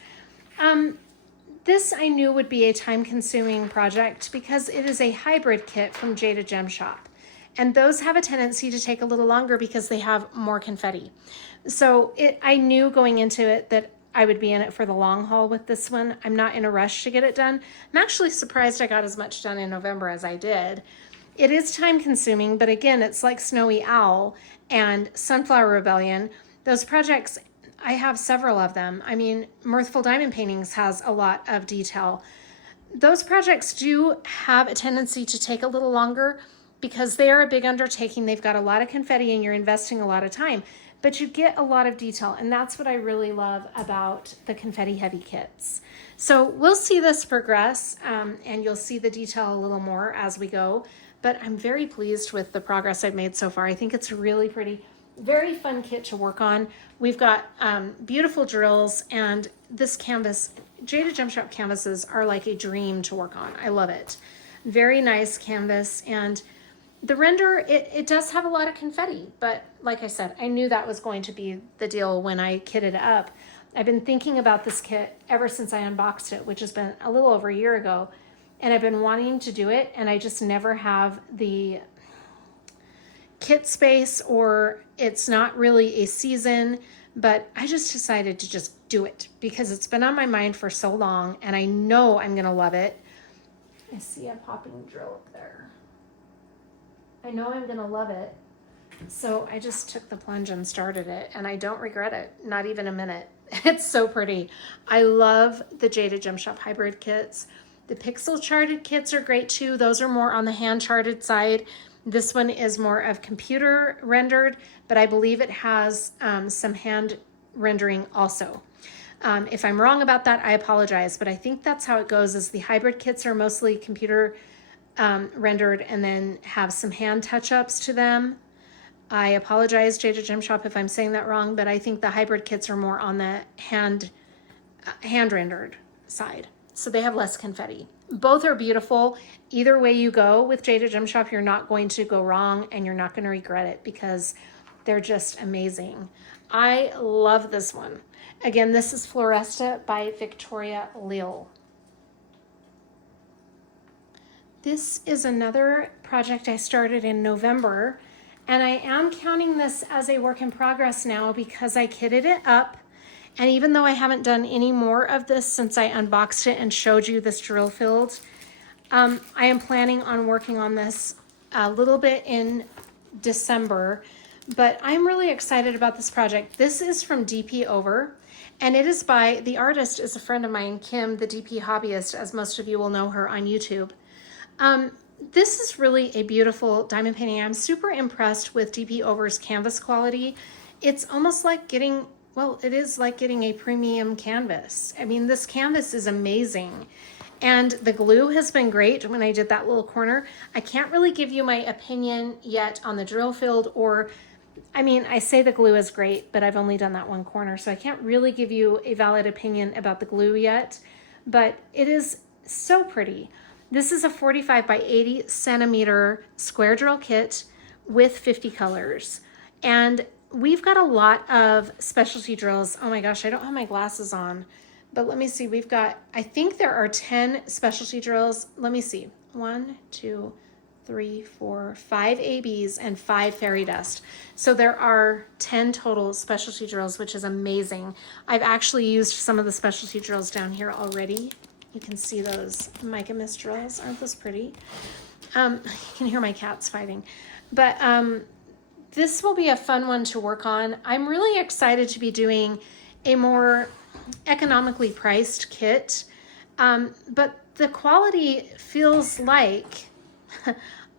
This I knew would be a time-consuming project because it is a hybrid kit from Jada Gem Shop. And those have a tendency to take a little longer because they have more confetti. So I knew going into it that I would be in it for the long haul with this one. I'm not in a rush to get it done. I'm actually surprised I got as much done in November as I did. It is time consuming, but again, it's like Snowy Owl and Sunflower Rebellion. Those projects, I have several of them. I mean, Mirthful Diamond Paintings has a lot of detail. Those projects do have a tendency to take a little longer because they are a big undertaking. They've got a lot of confetti and you're investing a lot of time, but you get a lot of detail. And that's what I really love about the confetti heavy kits. So we'll see this progress and you'll see the detail a little more as we go. But I'm very pleased with the progress I've made so far. I think it's really pretty. Very fun kit to work on. We've got beautiful drills, and this canvas, Jada Gem Shop canvases are like a dream to work on. I love it. Very nice canvas, and the render, it does have a lot of confetti, but like I said, I knew that was going to be the deal when I kitted it up. I've been thinking about this kit ever since I unboxed it, which has been a little over a year ago, and I've been wanting to do it, and I just never have the kit space, or it's not really a season, but I just decided to just do it because it's been on my mind for so long and I know I'm gonna love it. I see a popping drill up there. I know I'm gonna love it. So I just took the plunge and started it, and I don't regret it, not even a minute. It's so pretty. I love the Jada Gem Shop hybrid kits. The pixel charted kits are great too. Those are more on the hand charted side. This one is more of computer rendered, but I believe it has some hand rendering also. If I'm wrong about that, I apologize, but I think that's how it goes, is the hybrid kits are mostly computer rendered and then have some hand touch-ups to them. I apologize, Jada Gem Shop, if I'm saying that wrong, but I think the hybrid kits are more on the hand rendered side. So they have less confetti. Both are beautiful. Either way you go with Jada Gem Shop, you're not going to go wrong and you're not going to regret it because they're just amazing. I love this one. Again, this is Floresta by Victoria Lille. This is another project I started in November, and I am counting this as a work in progress now because I kitted it up. And even though I haven't done any more of this since I unboxed it and showed you this drill field, I am planning on working on this a little bit in December, but I'm really excited about this project. This is from DP Over, and it is by, the artist is a friend of mine, Kim, the DP Hobbyist, as most of you will know her on YouTube. This is really a beautiful diamond painting. I'm super impressed with DP Over's canvas quality. It's almost like getting, well, it is like getting a premium canvas. I mean, this canvas is amazing. And the glue has been great when I did that little corner. I can't really give you my opinion yet on the drill field, or, I mean, I say the glue is great, but I've only done that one corner, so I can't really give you a valid opinion about the glue yet, but it is so pretty. This is a 45 by 80 centimeter square drill kit with 50 colors. And we've got a lot of specialty drills. Oh my gosh, I don't have my glasses on, but let me see. We've got, I think there are 10 specialty drills. Let me see. 1, 2, 3, 4, 5 ABs and 5 fairy dust. So there are 10 total specialty drills, which is amazing. I've actually used some of the specialty drills down here already. You can see those mica mist drills. Aren't those pretty? You can hear my cats fighting. But this will be a fun one to work on. I'm really excited to be doing a more economically priced kit. But the quality feels like,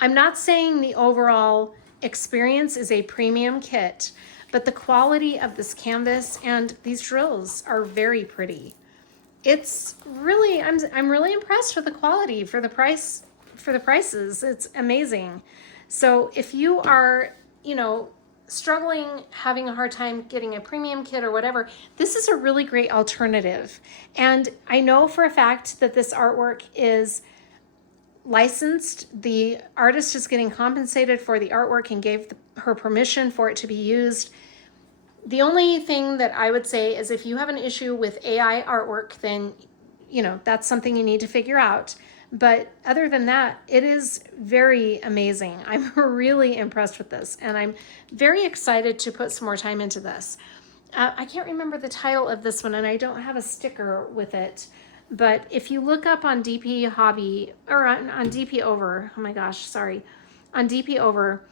I'm not saying the overall experience is a premium kit, but the quality of this canvas and these drills are very pretty. It's really, I'm really impressed with the quality for the prices. It's amazing. So if you are, you know, struggling, having a hard time getting a premium kit or whatever, this is a really great alternative. And I know for a fact that this artwork is licensed. The artist is getting compensated for the artwork and gave her permission for it to be used. The only thing that I would say is if you have an issue with AI artwork, then, you know, that's something you need to figure out. But other than that, it is very amazing. I'm really impressed with this, and I'm very excited to put some more time into this. I can't remember the title of this one, and I don't have a sticker with it. But if you look up on DP Hobby, or on DP Over, oh my gosh, sorry, on DP Over,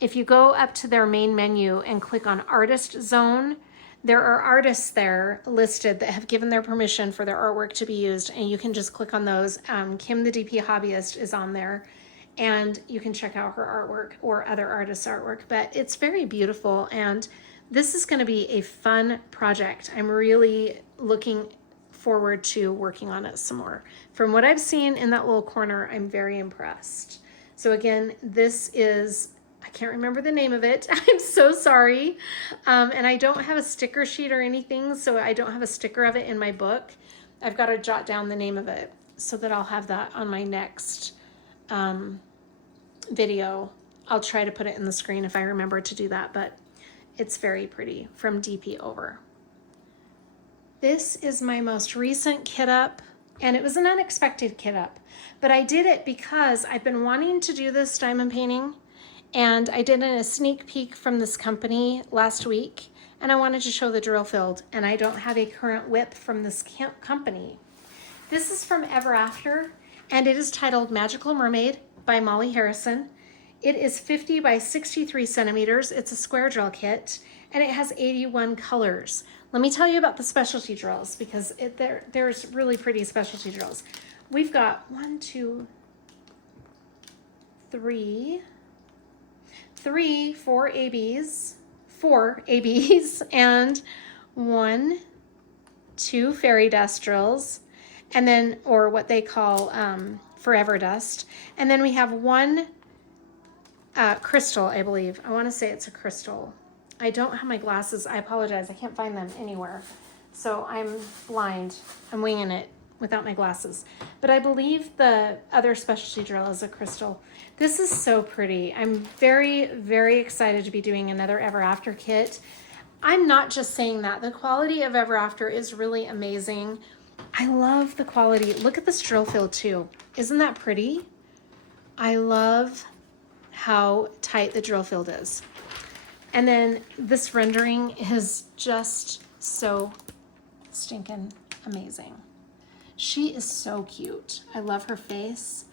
if you go up to their main menu and click on Artist Zone, there are artists there listed that have given their permission for their artwork to be used, and you can just click on those. Kim the DP Hobbyist is on there, and you can check out her artwork or other artists' artwork. But it's very beautiful, and this is going to be a fun project. I'm really looking forward to working on it some more. From what I've seen in that little corner, I'm very impressed. So again, this is, I can't remember the name of it. I'm so sorry. And I don't have a sticker sheet or anything, so I don't have a sticker of it in my book. I've got to jot down the name of it so that I'll have that on my next video. I'll try to put it in the screen if I remember to do that, but it's very pretty from DP Over. This is my most recent kit up, and it was an unexpected kit up, but I did it because I've been wanting to do this diamond painting, and I did a sneak peek from this company last week, and I wanted to show the drill field, and I don't have a current whip from this company. This is from Ever After, and it is titled Magical Mermaid by Molly Harrison. It is 50 by 63 centimeters. It's a square drill kit, and it has 81 colors. Let me tell you about the specialty drills, because there's really pretty specialty drills. We've got 4 ABs, and 2 fairy dust drills, and then, or what they call forever dust. And then we have 1 crystal, I believe. I want to say it's a crystal. I don't have my glasses. I apologize. I can't find them anywhere. So I'm blind. I'm winging it without my glasses. But I believe the other specialty drill is a crystal. This is so pretty. I'm very, very excited to be doing another Ever After kit. I'm not just saying that. The quality of Ever After is really amazing. I love the quality. Look at this drill field too. Isn't that pretty? I love how tight the drill field is. And then this rendering is just so stinking amazing. She is so cute. I love her face.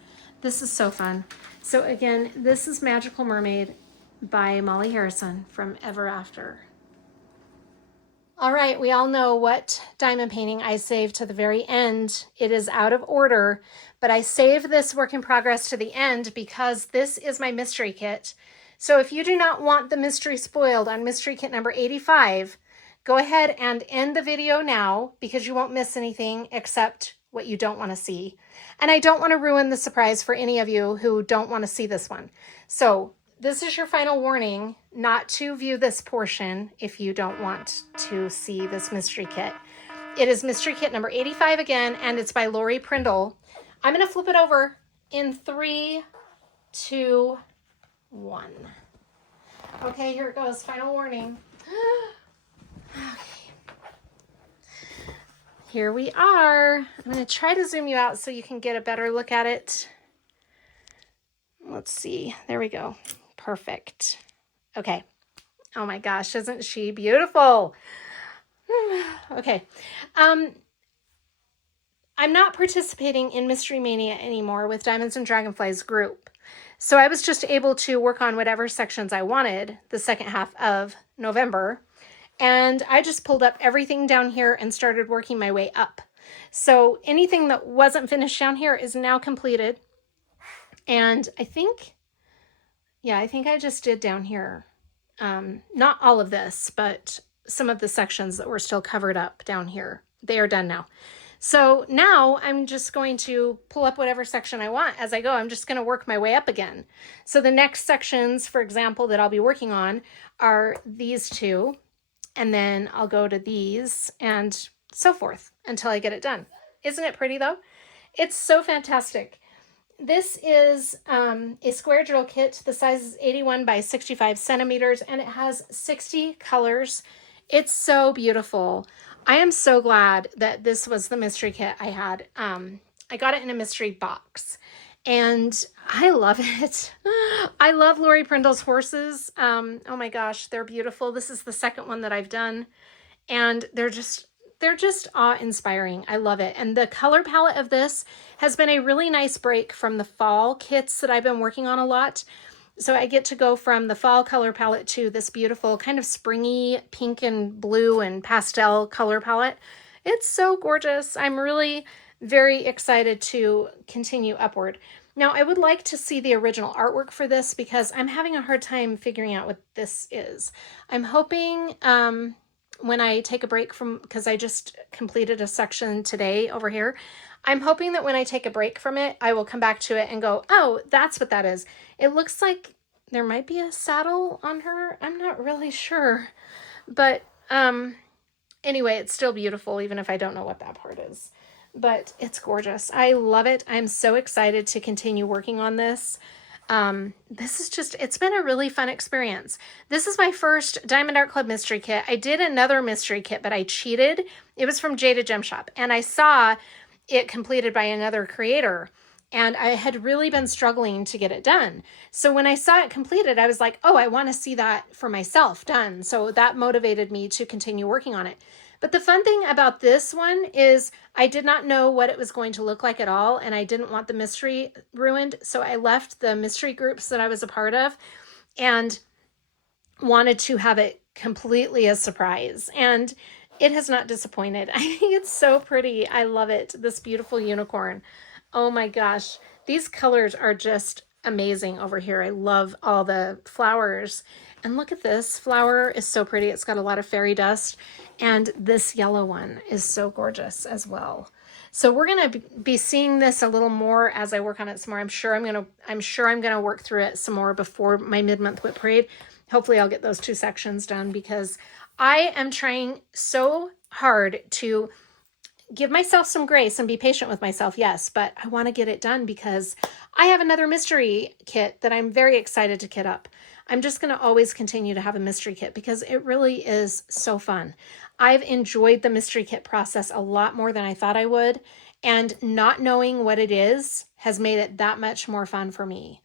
This is so fun. So again, this is Magical Mermaid by Molly Harrison from Ever After. All right, we all know what diamond painting I saved to the very end. It is out of order, but I saved this work in progress to the end because this is my mystery kit. So if you do not want the mystery spoiled on mystery kit number 85, go ahead and end the video now, because you won't miss anything except what you don't want to see. And I don't want to ruin the surprise for any of you who don't want to see this one. So this is your final warning not to view this portion if you don't want to see this mystery kit. It is mystery kit number 85 again, and it's by Lori Prindle. I'm going to flip it over in 3, 2, 1. Okay, here it goes. Final warning. Okay. Here we are. I'm going to try to zoom you out so you can get a better look at it. Let's see. There we go. Perfect. Okay. Oh my gosh, isn't she beautiful? Okay. I'm not participating in Mystery Mania anymore with Diamonds and Dragonflies group. So I was just able to work on whatever sections I wanted the second half of November. And I just pulled up everything down here and started working my way up. So anything that wasn't finished down here is now completed. And I think I just did down here. Not all of this, but some of the sections that were still covered up down here. They are done now. So now I'm just going to pull up whatever section I want as I go. I'm just going to work my way up again. So the next sections, for example, that I'll be working on are these 2. And then I'll go to these and so forth until I get it done. Isn't it pretty though? It's so fantastic. This is a square drill kit. The size is 81 by 65 centimeters, and it has 60 colors. It's so beautiful. I am so glad that this was the mystery kit I had. I got it in a mystery box, and I love it. I love Lori Prindle's horses. Oh my gosh, they're beautiful. This is the second one that I've done, and they're just awe-inspiring. I love it. And the color palette of this has been a really nice break from the fall kits that I've been working on a lot. So I get to go from the fall color palette to this beautiful kind of springy pink and blue and pastel color palette. It's so gorgeous. I'm really very excited to continue upward. Now, I would like to see the original artwork for this because I'm having a hard time figuring out what this is. I'm hoping when I take a break from, because I just completed a section today over here, I'm hoping that when I take a break from it, I will come back to it and go, oh, that's what that is. It looks like there might be a saddle on her. I'm not really sure. But anyway, it's still beautiful, even if I don't know what that part is. But it's gorgeous. I love it. I'm so excited to continue working on this. This is just, it's been a really fun experience. This is my first Diamond Art Club mystery kit. I did another mystery kit, but I cheated. It was from Jada Gem Shop, and I saw it completed by another creator, and I had really been struggling to get it done. So when I saw it completed, I was like, oh, I want to see that for myself done. So that motivated me to continue working on it. But the fun thing about this one is I did not know what it was going to look like at all, and I didn't want the mystery ruined. So I left the mystery groups that I was a part of and wanted to have it completely a surprise. And it has not disappointed. I think it's so pretty. I love it. This beautiful unicorn. Oh my gosh. These colors are just amazing over here. I love all the flowers. And look at this flower is so pretty. It's got a lot of fairy dust. And this yellow one is so gorgeous as well. So we're going to be seeing this a little more as I work on it some more. I'm sure I'm going to work through it some more before my mid-month whip parade. Hopefully I'll get those 2 sections done because I am trying so hard to give myself some grace and be patient with myself, yes, but I want to get it done because I have another mystery kit that I'm very excited to kit up. I'm just going to always continue to have a mystery kit because it really is so fun. I've enjoyed the mystery kit process a lot more than I thought I would, and not knowing what it is has made it that much more fun for me.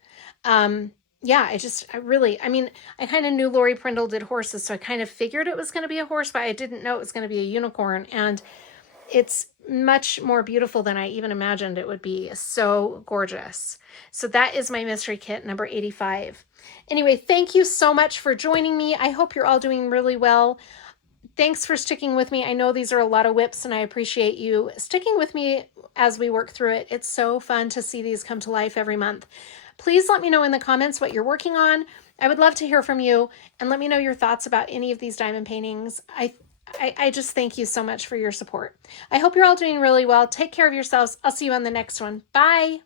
Yeah, I kind of knew Lori Prindle did horses, so I kind of figured it was going to be a horse, but I didn't know it was going to be a unicorn, and it's much more beautiful than I even imagined it would be. So gorgeous. So that is my mystery kit number 85. Anyway, thank you so much for joining me. I hope you're all doing really well. Thanks for sticking with me. I know these are a lot of whips, and I appreciate you sticking with me as we work through it. It's so fun to see these come to life every month. Please let me know in the comments what you're working on. I would love to hear from you, and let me know your thoughts about any of these diamond paintings. I just thank you so much for your support. I hope you're all doing really well. Take care of yourselves. I'll see you on the next one. Bye.